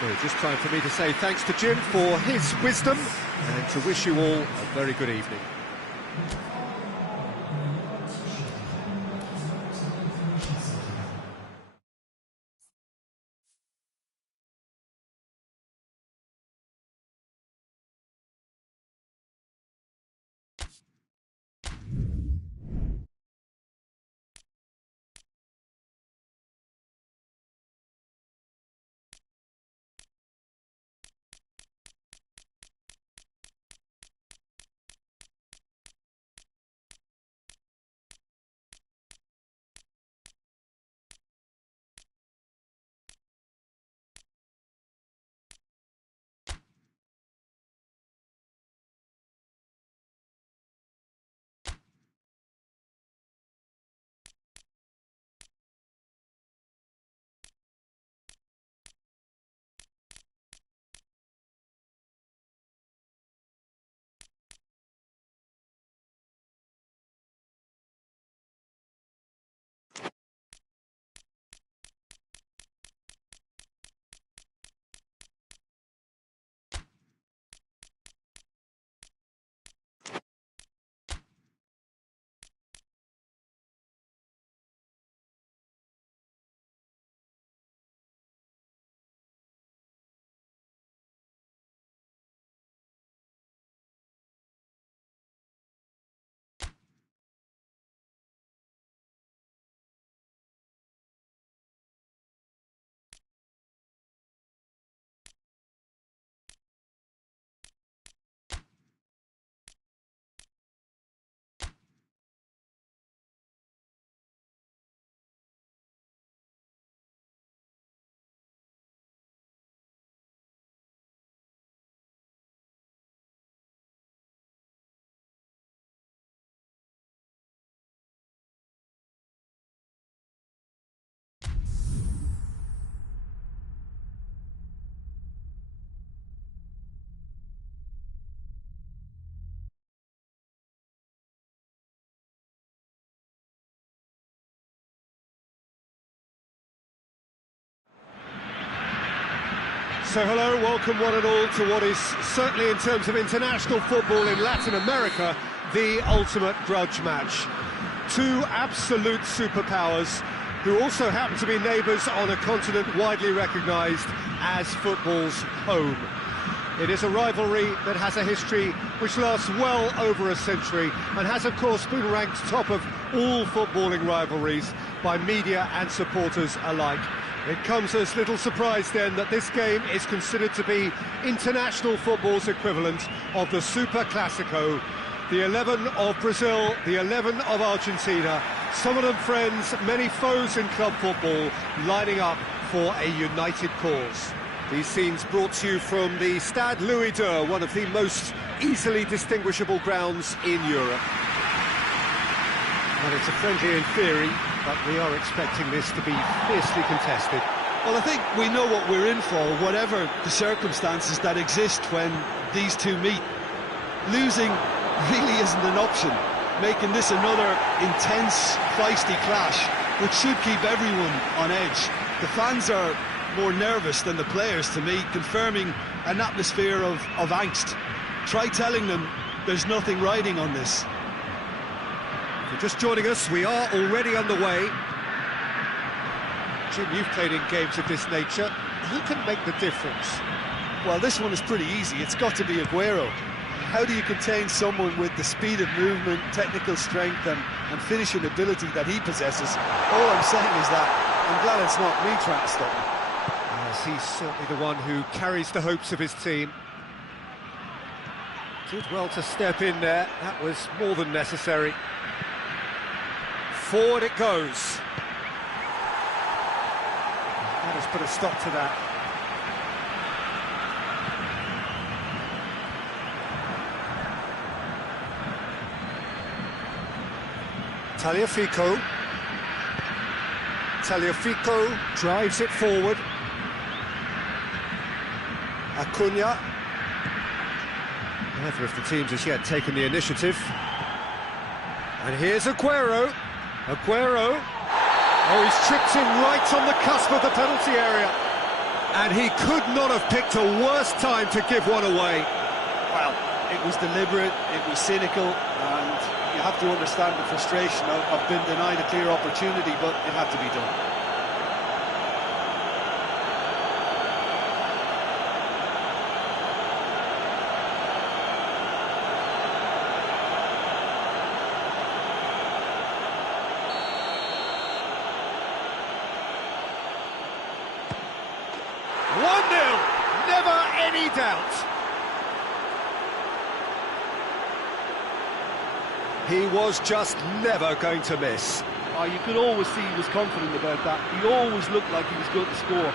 So just time for me to say thanks to Jim for his wisdom and to wish you all a very good evening. So hello, welcome one and all to what is certainly in terms of international football in Latin America, the ultimate grudge match. Two absolute superpowers who also happen to be neighbours on a continent widely recognised as football's home. It is a rivalry that has a history which lasts well over a century and has of course been ranked top of all footballing rivalries by media and supporters alike. It comes as little surprise then that this game is considered to be international football's equivalent of the Super Classico. The 11 of Brazil, the 11 of Argentina, some of them friends, many foes in club football, lining up for a united cause. These scenes brought to you from the Stade Louis II, one of the most easily distinguishable grounds in Europe. And it's a friendly in theory, but we are expecting this to be fiercely contested. Well, I think we know what we're in for, whatever the circumstances that exist when these two meet. Losing really isn't an option, making this another intense, feisty clash, which should keep everyone on edge. The fans are more nervous than the players, to me, confirming an atmosphere of angst. Try telling them there's nothing riding on this. If you're just joining us, we are already underway. Jim, you've played in games of this nature. Who can make the difference? Well, this one is pretty easy. It's got to be Aguero. How do you contain someone with the speed of movement, technical strength and finishing ability that he possesses? All I'm saying is that I'm glad it's not me trying to stop him. Yes, he's certainly the one who carries the hopes of his team. Did well to step in there. That was more than necessary. Forward it goes. That has put a stop to that. Tagliafico. Tagliafico drives it forward. Acuna. Neither of the teams has yet taken the initiative. And here's Aguero. Aguero. Oh, he's tripped in right on the cusp of the penalty area. And he could not have picked a worse time to give one away. Well, it was deliberate, it was cynical, and you have to understand the frustration of being denied a clear opportunity, but it had to be done. Any doubt. He was just never going to miss. Oh, you could always see he was confident about that. He always looked like he was going to score.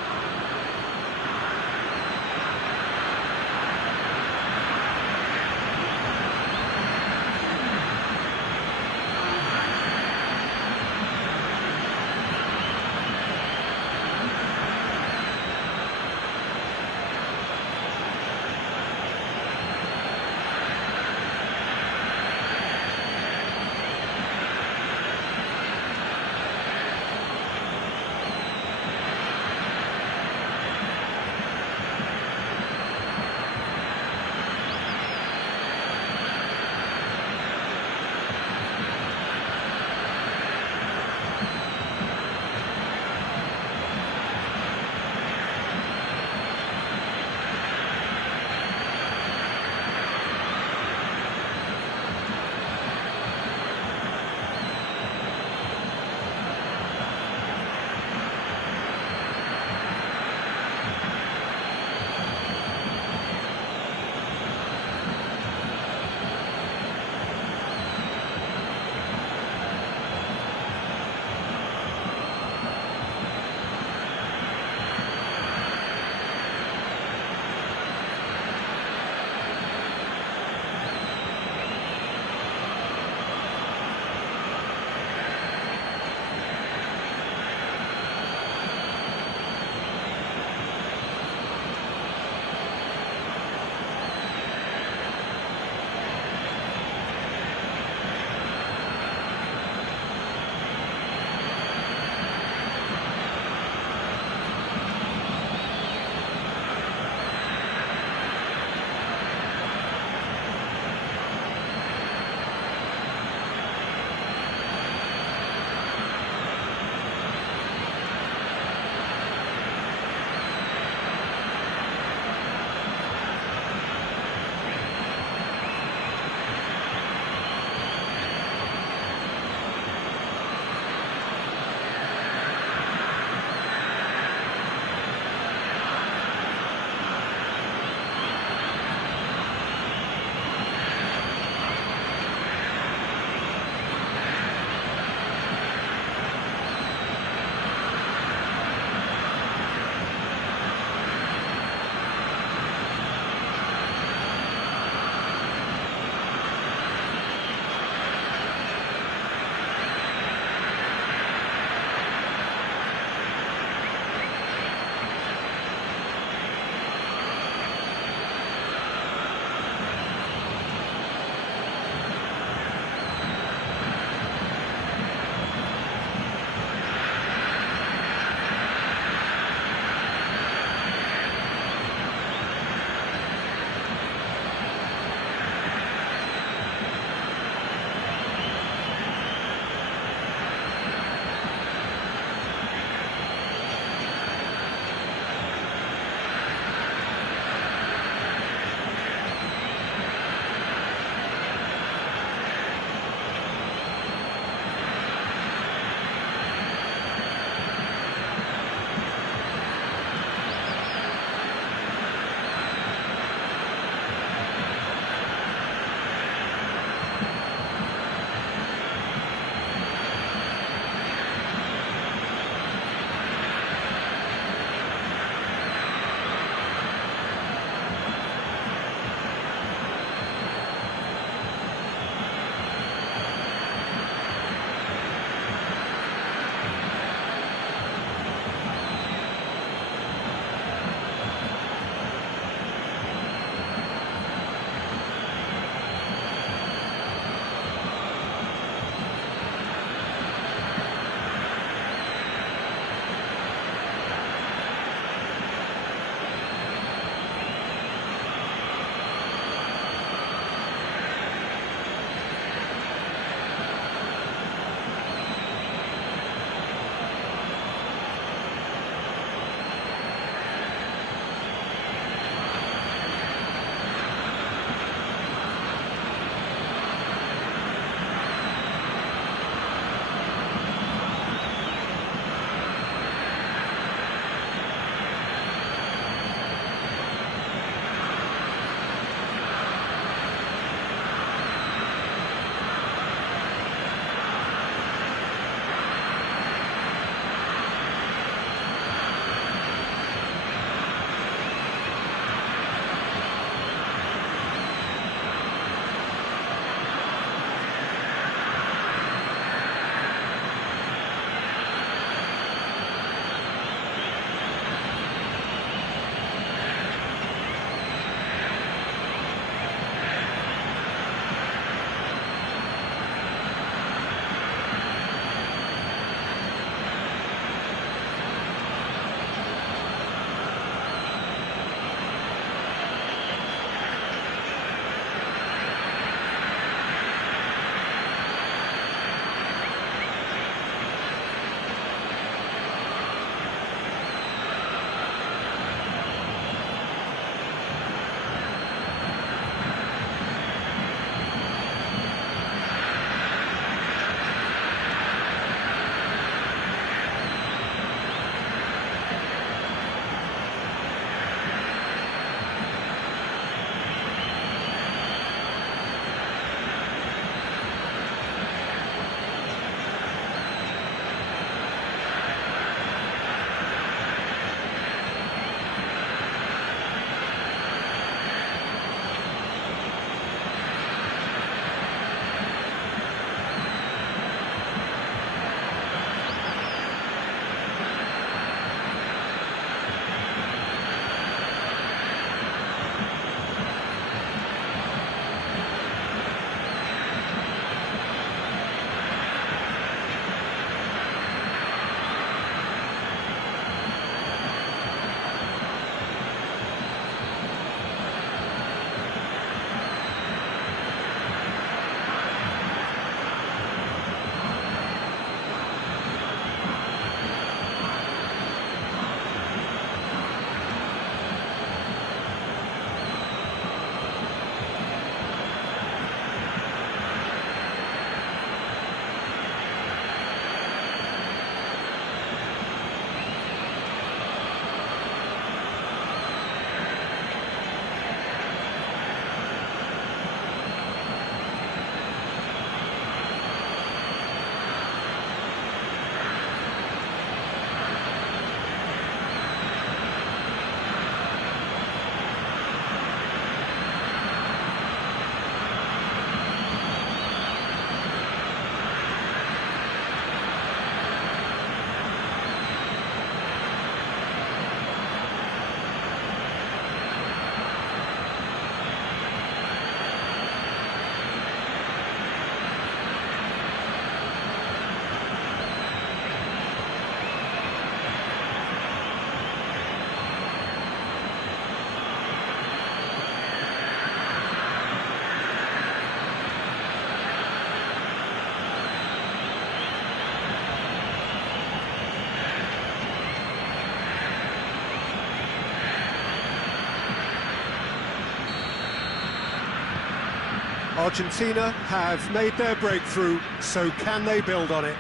Argentina have made their breakthrough, so can they build on it?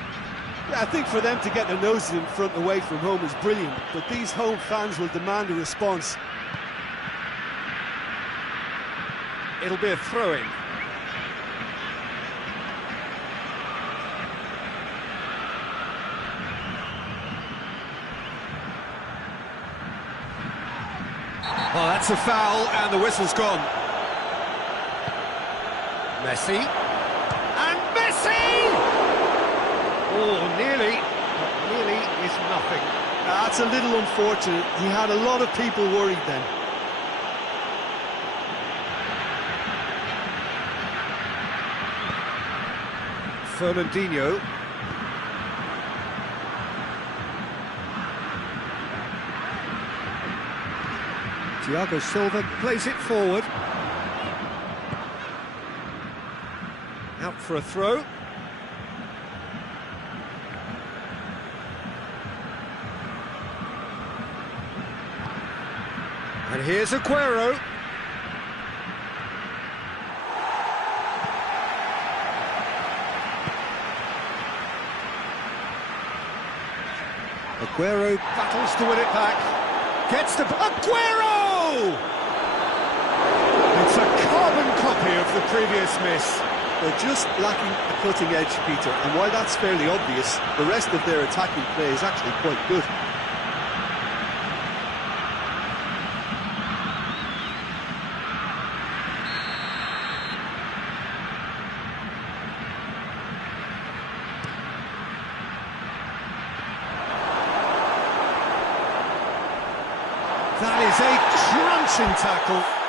Yeah, I think for them to get their noses in front away from home is brilliant, but these home fans will demand a response. It'll be a throw-in. Oh, that's a foul, and the whistle's gone. Messi. And Messi! Oh, nearly, but nearly is nothing. That's a little unfortunate. He had a lot of people worried then. Fernandinho. Thiago Silva plays it forward. Out for a throw. And here's Aguero. Aguero battles to win it back. Gets the... Aguero! It's a carbon copy of the previous miss. They're just lacking a cutting edge, Peter, and while that's fairly obvious, the rest of their attacking play is actually quite good. That is a crunching tackle.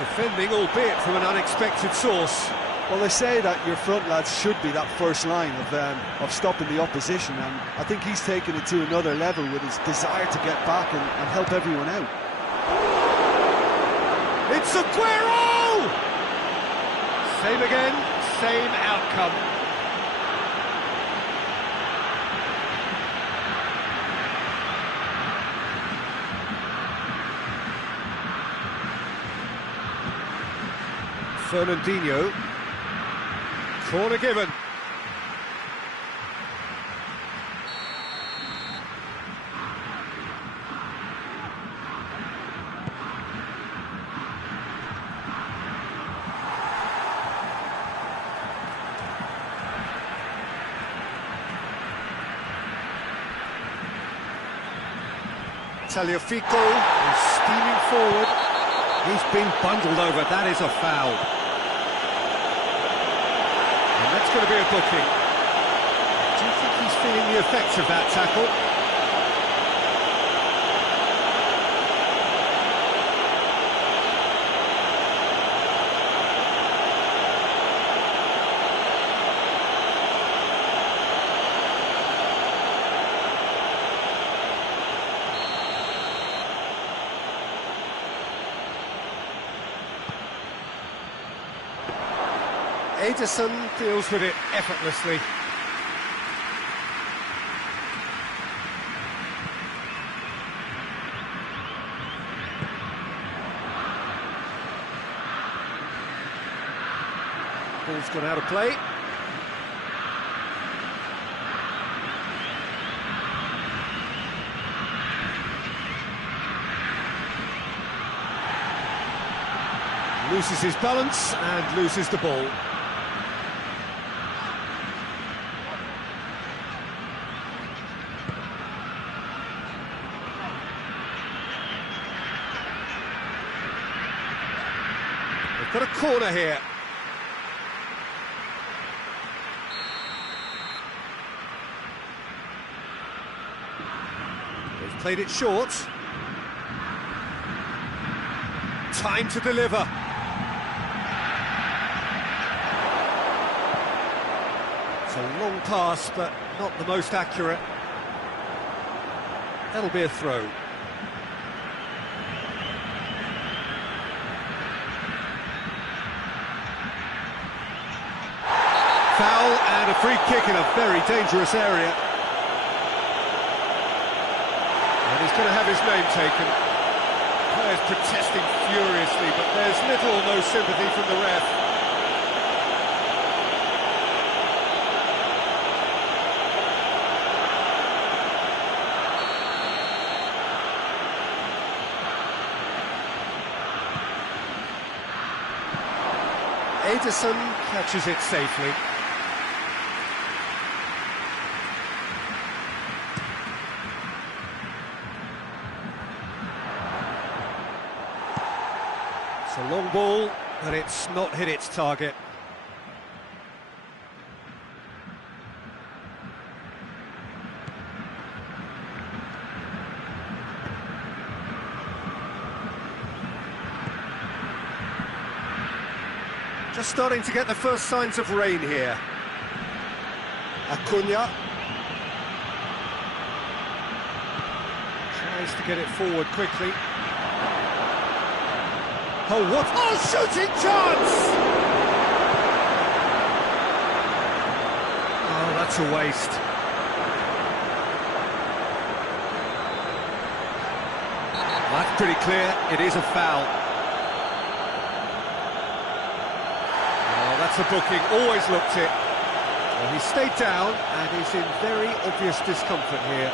Defending, albeit from an unexpected source. Well, they say that your front lads should be that first line of stopping the opposition, and I think he's taken it to another level with his desire to get back and help everyone out. It's Aguero! Same again, same outcome. Fernandinho. Corner given. Tagliafico is steaming forward. He's been bundled over, that is a foul. And that's going to be a booking. Do you think he's feeling the effects of that tackle? Ederson Deals with it effortlessly. Ball's gone out of play. Loses his balance and loses the ball. Got a corner here. They've played it short. Time to deliver. It's a long pass, but not the most accurate. That'll be a throw. Foul and a free kick in a very dangerous area. And he's going to have his name taken. Players protesting furiously, but there's little or no sympathy from the ref. Ederson catches it safely. It's a long ball, but it's not hit its target. Just starting to get the first signs of rain here. Acuna Tries to get it forward quickly. Oh, what? Oh, shooting chance! Oh, that's a waste. That's pretty clear. It is a foul. Oh, that's a booking. Always looked it. Well, he stayed down and is in very obvious discomfort here.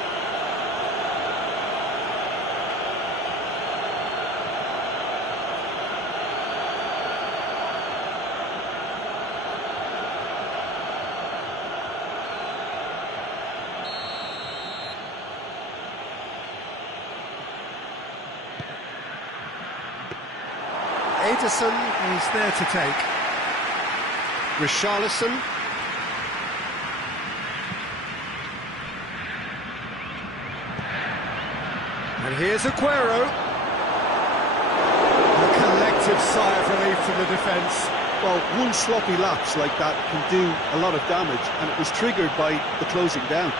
Ederson is there to take. Richarlison. And here's Aguero. A collective massive sigh of relief from the defence. Well, one sloppy lapse like that can do a lot of damage, and it was triggered by the closing down.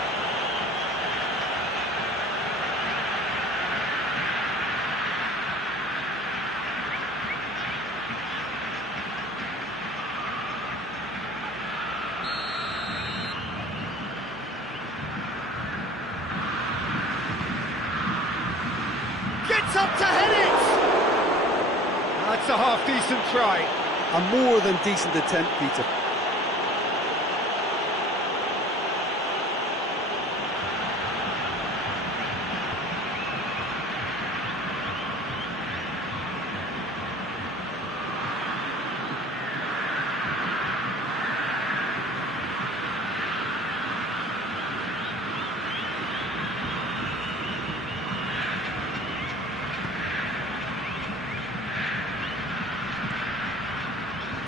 Gets up to head it! That's a half-decent try. A more than decent attempt, Peter.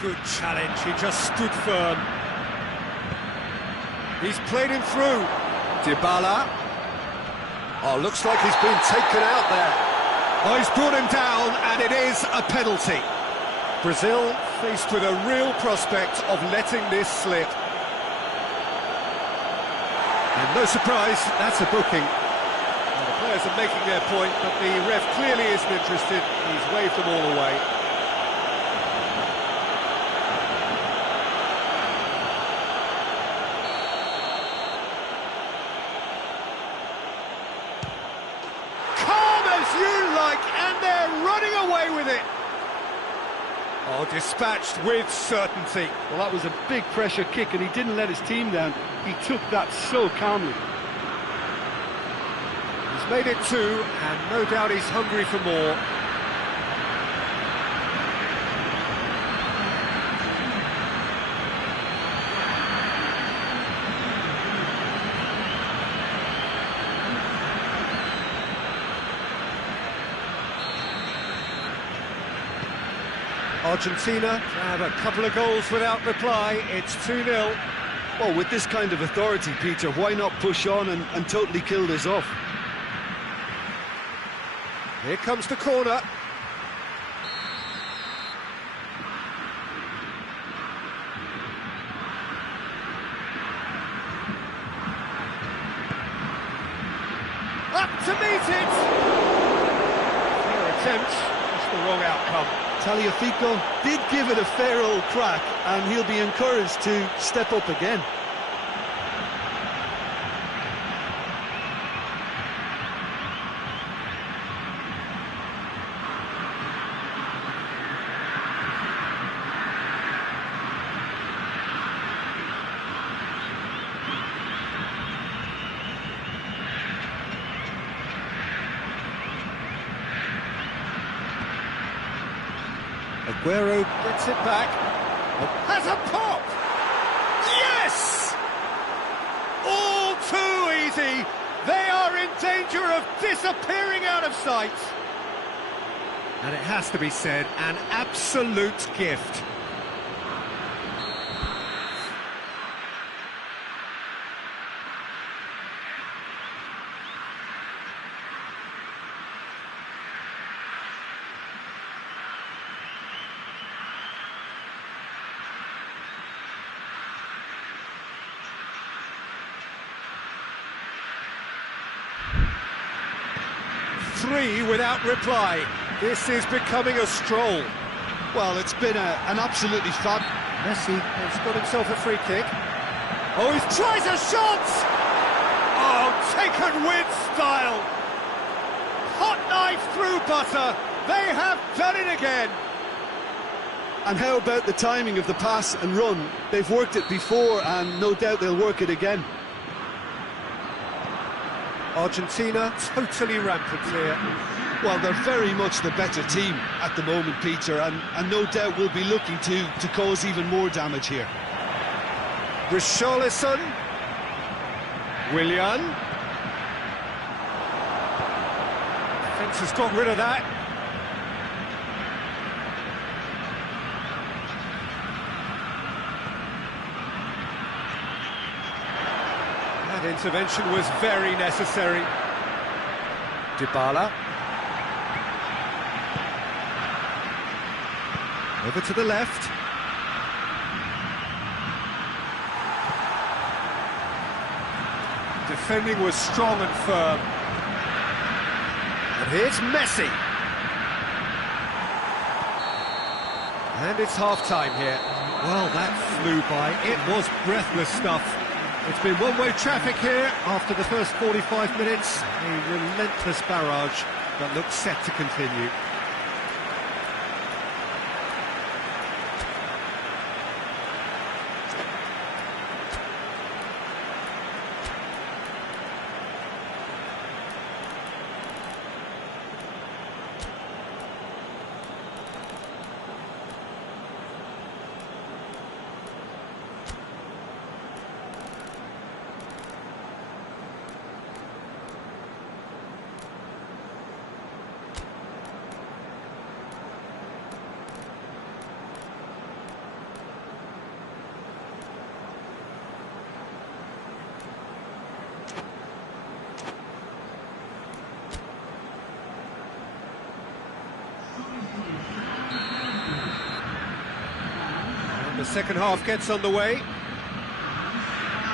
Good challenge, he just stood firm. He's played him through. Dybala. Oh, looks like he's been taken out there. Oh, he's brought him down, and it is a penalty. Brazil faced with a real prospect of letting this slip. And no surprise, that's a booking. Well, the players are making their point, but the ref clearly isn't interested. He's waved them all away. And they're running away with it. Oh, dispatched with certainty. Well, that was a big pressure kick, and he didn't let his team down. He took that so calmly. He's made it 2, and no doubt he's hungry for more. Argentina have a couple of goals without reply. It's 2-0. Well, with this kind of authority, Peter, why not push on and totally kill this off? Here comes the corner. Up to meet it! Fair attempt, just the wrong outcome. Tagliafico did give it a fair old crack, and he'll be encouraged to step up again. Aguero gets it back. Has a pop! Yes! All too easy. They are in danger of disappearing out of sight. And it has to be said, an absolute gift. Three without reply. This is becoming a stroll. Well, it's been an absolutely fab... Messi has got himself a free kick. Oh, he tries a shot! Oh, taken with style. Hot knife through butter. They have done it again. And how about the timing of the pass and run? They've worked it before, and no doubt they'll work it again. Argentina totally rampant here. Well, they're very much the better team at the moment, Peter, and no doubt will be looking to cause even more damage here. Richarlison. Willian. Defence has got rid of that. That intervention was very necessary. Dybala. Over to the left. Defending was strong and firm. And here's Messi. And it's half-time here. Well, that flew by. It was breathless stuff. It's been one-way traffic here after the first 45 minutes. A relentless barrage that looks set to continue. The second half gets underway.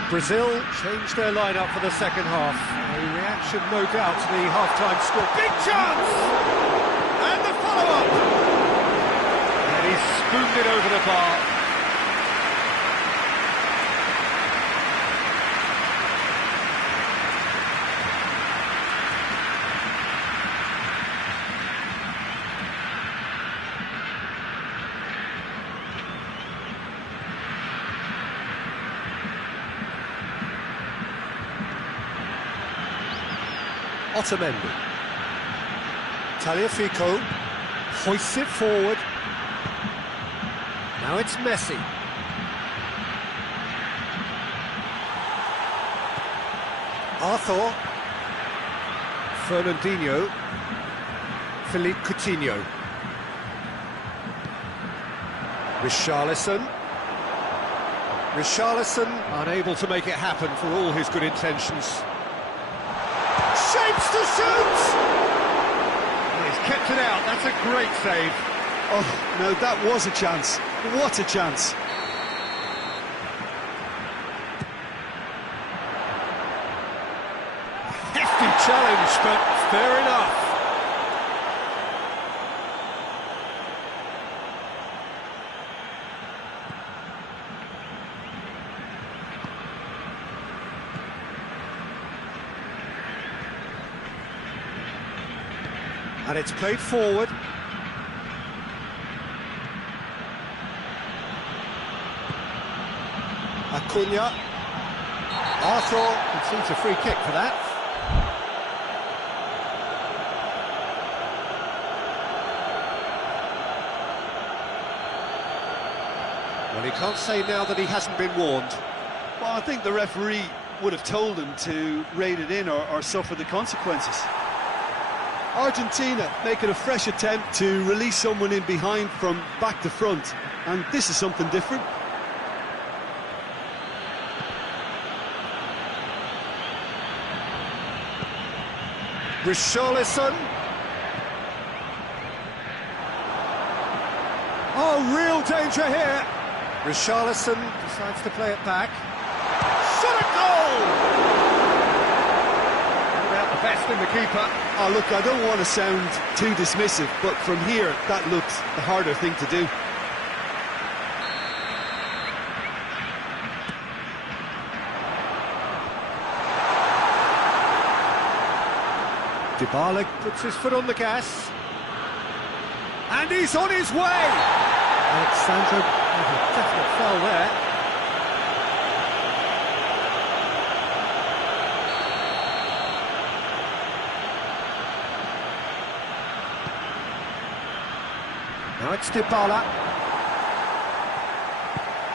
Brazil changed their lineup for the second half. A reaction, no doubt, to the half-time score. Big chance! And the follow-up! And he spooned it over the bar. Otamendi. Tagliafico hoists it forward. Now it's Messi. Arthur. Fernandinho. Philippe Coutinho. Richarlison. Richarlison unable to make it happen for all his good intentions. Shapes to shoot! He's kept it out, that's a great save. Oh, no, that was a chance. What a chance. Hefty challenge, but fair enough. And it's played forward. Acuna. Arthur conceives a free kick for that. Well, he can't say now that he hasn't been warned. Well, I think the referee would have told him to rein it in or suffer the consequences. Argentina making a fresh attempt to release someone in behind from back to front, and this is something different. Richarlison. Oh, real danger here. Richarlison decides to play it back. Shot a goal! The best in the keeper. Oh, look, I don't want to sound too dismissive, but from here, that looks the harder thing to do. Dybala puts his foot on the gas. And he's on his way! Alexandro, definite foul there. Now it's Dybala.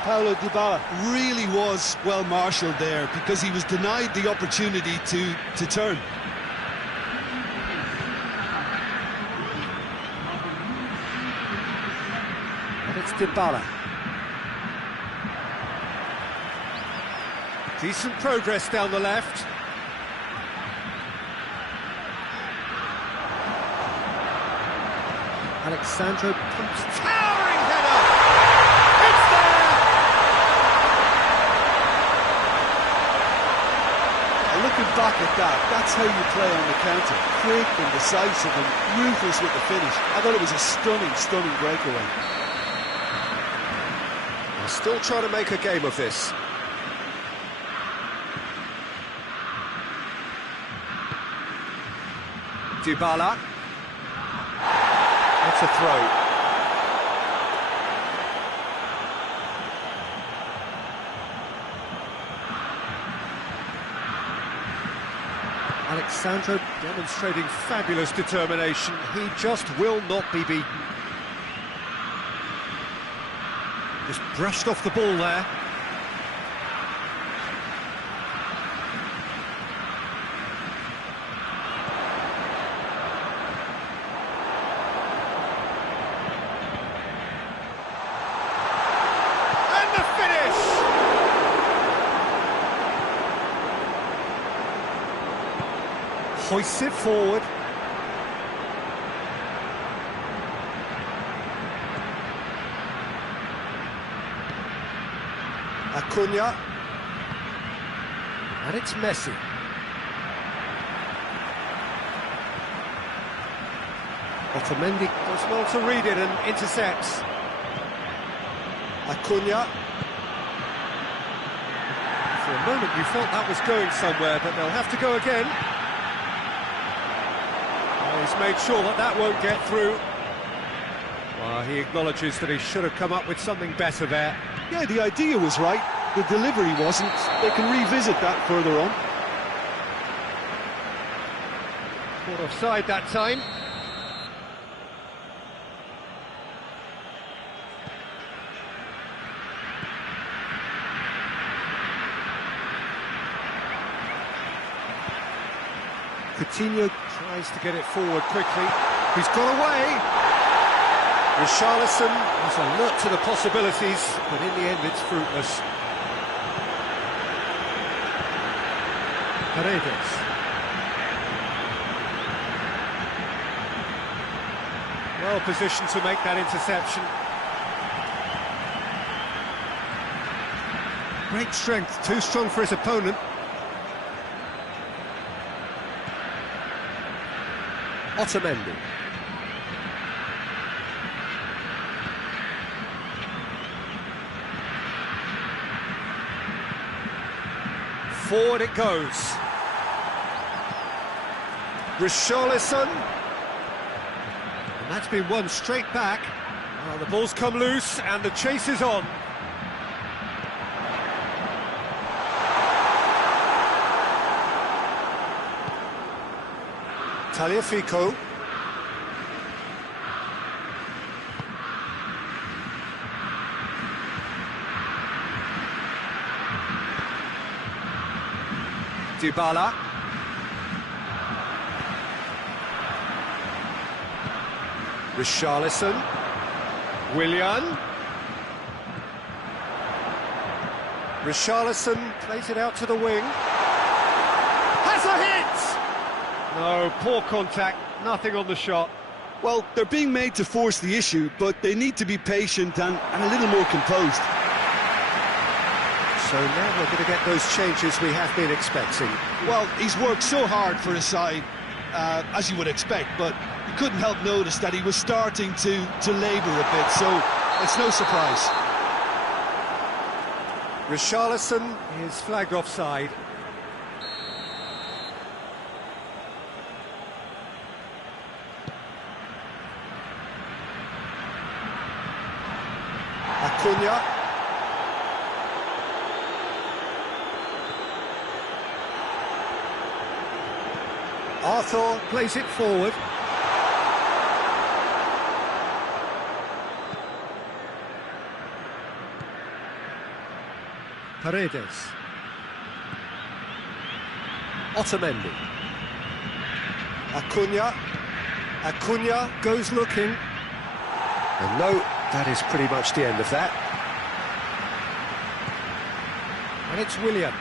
Paulo Dybala really was well marshalled there because he was denied the opportunity to turn. And it's Dybala. Decent progress down the left. Alexandro pumps, towering header! back at that. That's how you play on the counter. Quick and decisive and ruthless with the finish. I thought it was a stunning, stunning breakaway. They're still trying to make a game of this. Dybala. It's a throw. Alexandro demonstrating fabulous determination. He just will not be beaten. Just brushed off the ball there. And the finish! Hoists it forward. Acuna. And it's Messi. Otamendi does well to read it and intercepts. Acuna. For a moment you felt that was going somewhere, but they'll have to go again. He's made sure that that won't get through. Well, he acknowledges that he should have come up with something better there. Yeah, the idea was right. The delivery wasn't. They can revisit that further on. Caught offside that time. Coutinho tries to get it forward quickly. He's got away. Richarlison is alert to the possibilities, but in the end it's fruitless. Paredes. Well positioned to make that interception. Great strength, too strong for his opponent. Otamendi. Forward it goes. Richarlison. And that's been won straight back. Well, the ball's come loose and the chase is on. Tagliafico. Dybala. Richarlison. Willian. Richarlison plays it out to the wing. Has a hit! No, poor contact, nothing on the shot. Well, they're being made to force the issue, but they need to be patient and a little more composed. So now we're going to get those changes we have been expecting. Well, he's worked so hard for his side, as you would expect, but you couldn't help notice that he was starting to labour a bit, so it's no surprise. Richarlison is flagged offside. Acuna. Arthur plays it forward. Paredes. Otamendi. Acuna. Acuna goes looking. And no, that is pretty much the end of that. And it's Willian.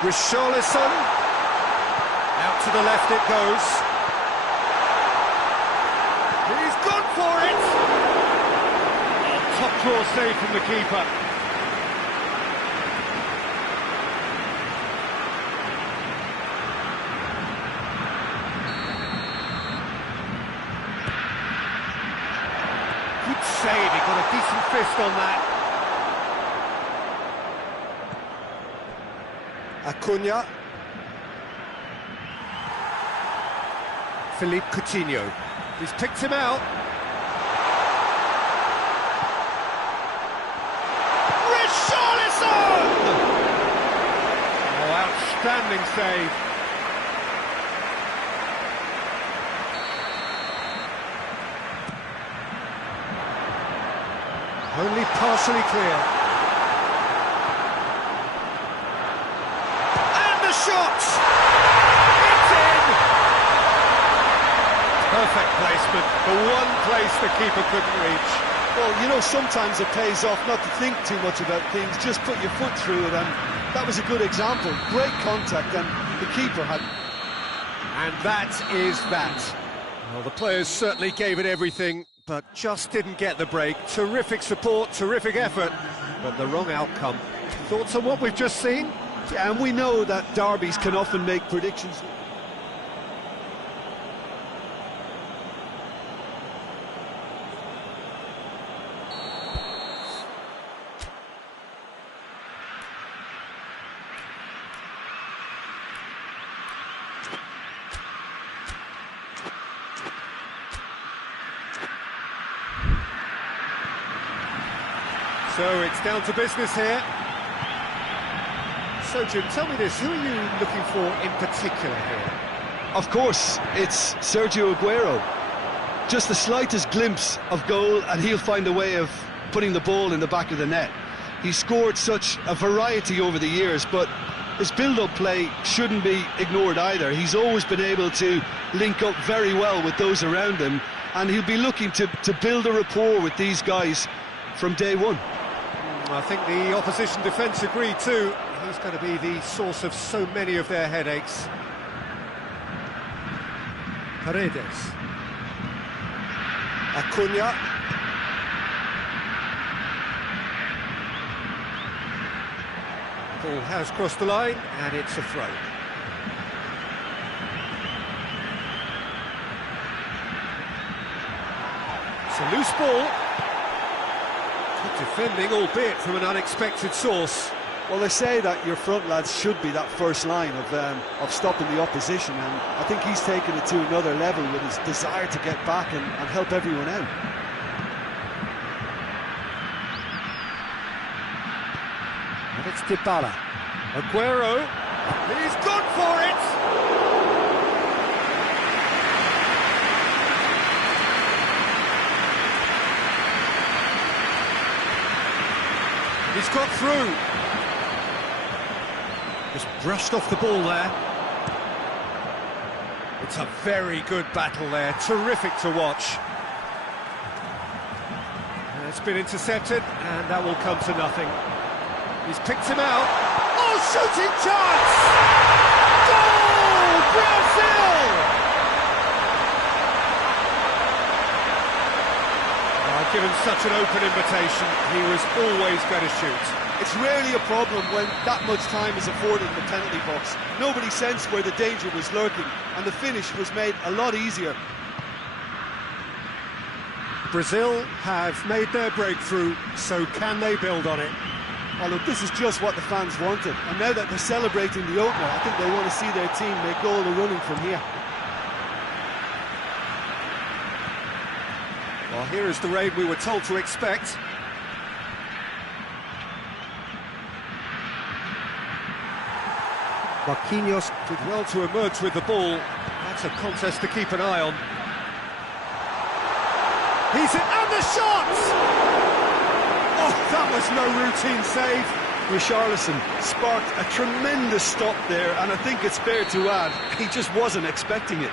Richarlison. Out to the left it goes. He's gone for it! Oh, top draw save from the keeper. save, he got a decent fist on that. Acuna. Philippe Coutinho. He's picked him out. Richarlison! Oh, outstanding save. Only partially clear. And the shot! It's in! Perfect placement, the one place the keeper couldn't reach. Well, you know, sometimes it pays off not to think too much about things, just put your foot through it, and that was a good example. Great contact, and the keeper had... And that is that. Well, the players certainly gave it everything, but just didn't get the break. Terrific support, terrific effort, but the wrong outcome. Thoughts on what we've just seen? Yeah, and we know that derbies can often make predictions. So it's down to business here. So Jim, tell me this, who are you looking for in particular here? Of course, it's Sergio Aguero. Just the slightest glimpse of goal and he'll find a way of putting the ball in the back of the net. He's scored such a variety over the years, but his build-up play shouldn't be ignored either. He's always been able to link up very well with those around him, and he'll be looking to build a rapport with these guys from day one. I think the opposition defence agree too. He's going to be the source of so many of their headaches. Paredes. Acuna. Ball has crossed the line, and it's a throw. It's a loose ball. Good defending, albeit from an unexpected source. Well, they say that your front lads should be that first line of stopping the opposition, and I think he's taken it to another level with his desire to get back and help everyone out. And it's Dybala. Aguero. He's gone for it! He's got through. Just brushed off the ball there. It's a very good battle there, terrific to watch. And it's been intercepted, and that will come to nothing. He's picked him out. Oh, shooting chance! Goal! Brazil! Given such an open invitation, he was always going to shoot. It's rarely a problem when that much time is afforded in the penalty box. Nobody sensed where the danger was lurking, and the finish was made a lot easier. Brazil have made their breakthrough, so can they build on it? Oh look, this is just what the fans wanted, and now that they're celebrating the opener, I think they want to see their team make all the running from here. Well, here is the raid we were told to expect. Marquinhos did well to emerge with the ball. That's a contest to keep an eye on. He's in, and the shot! Oh, that was no routine save. Richarlison sparked a tremendous stop there, and I think it's fair to add, he just wasn't expecting it.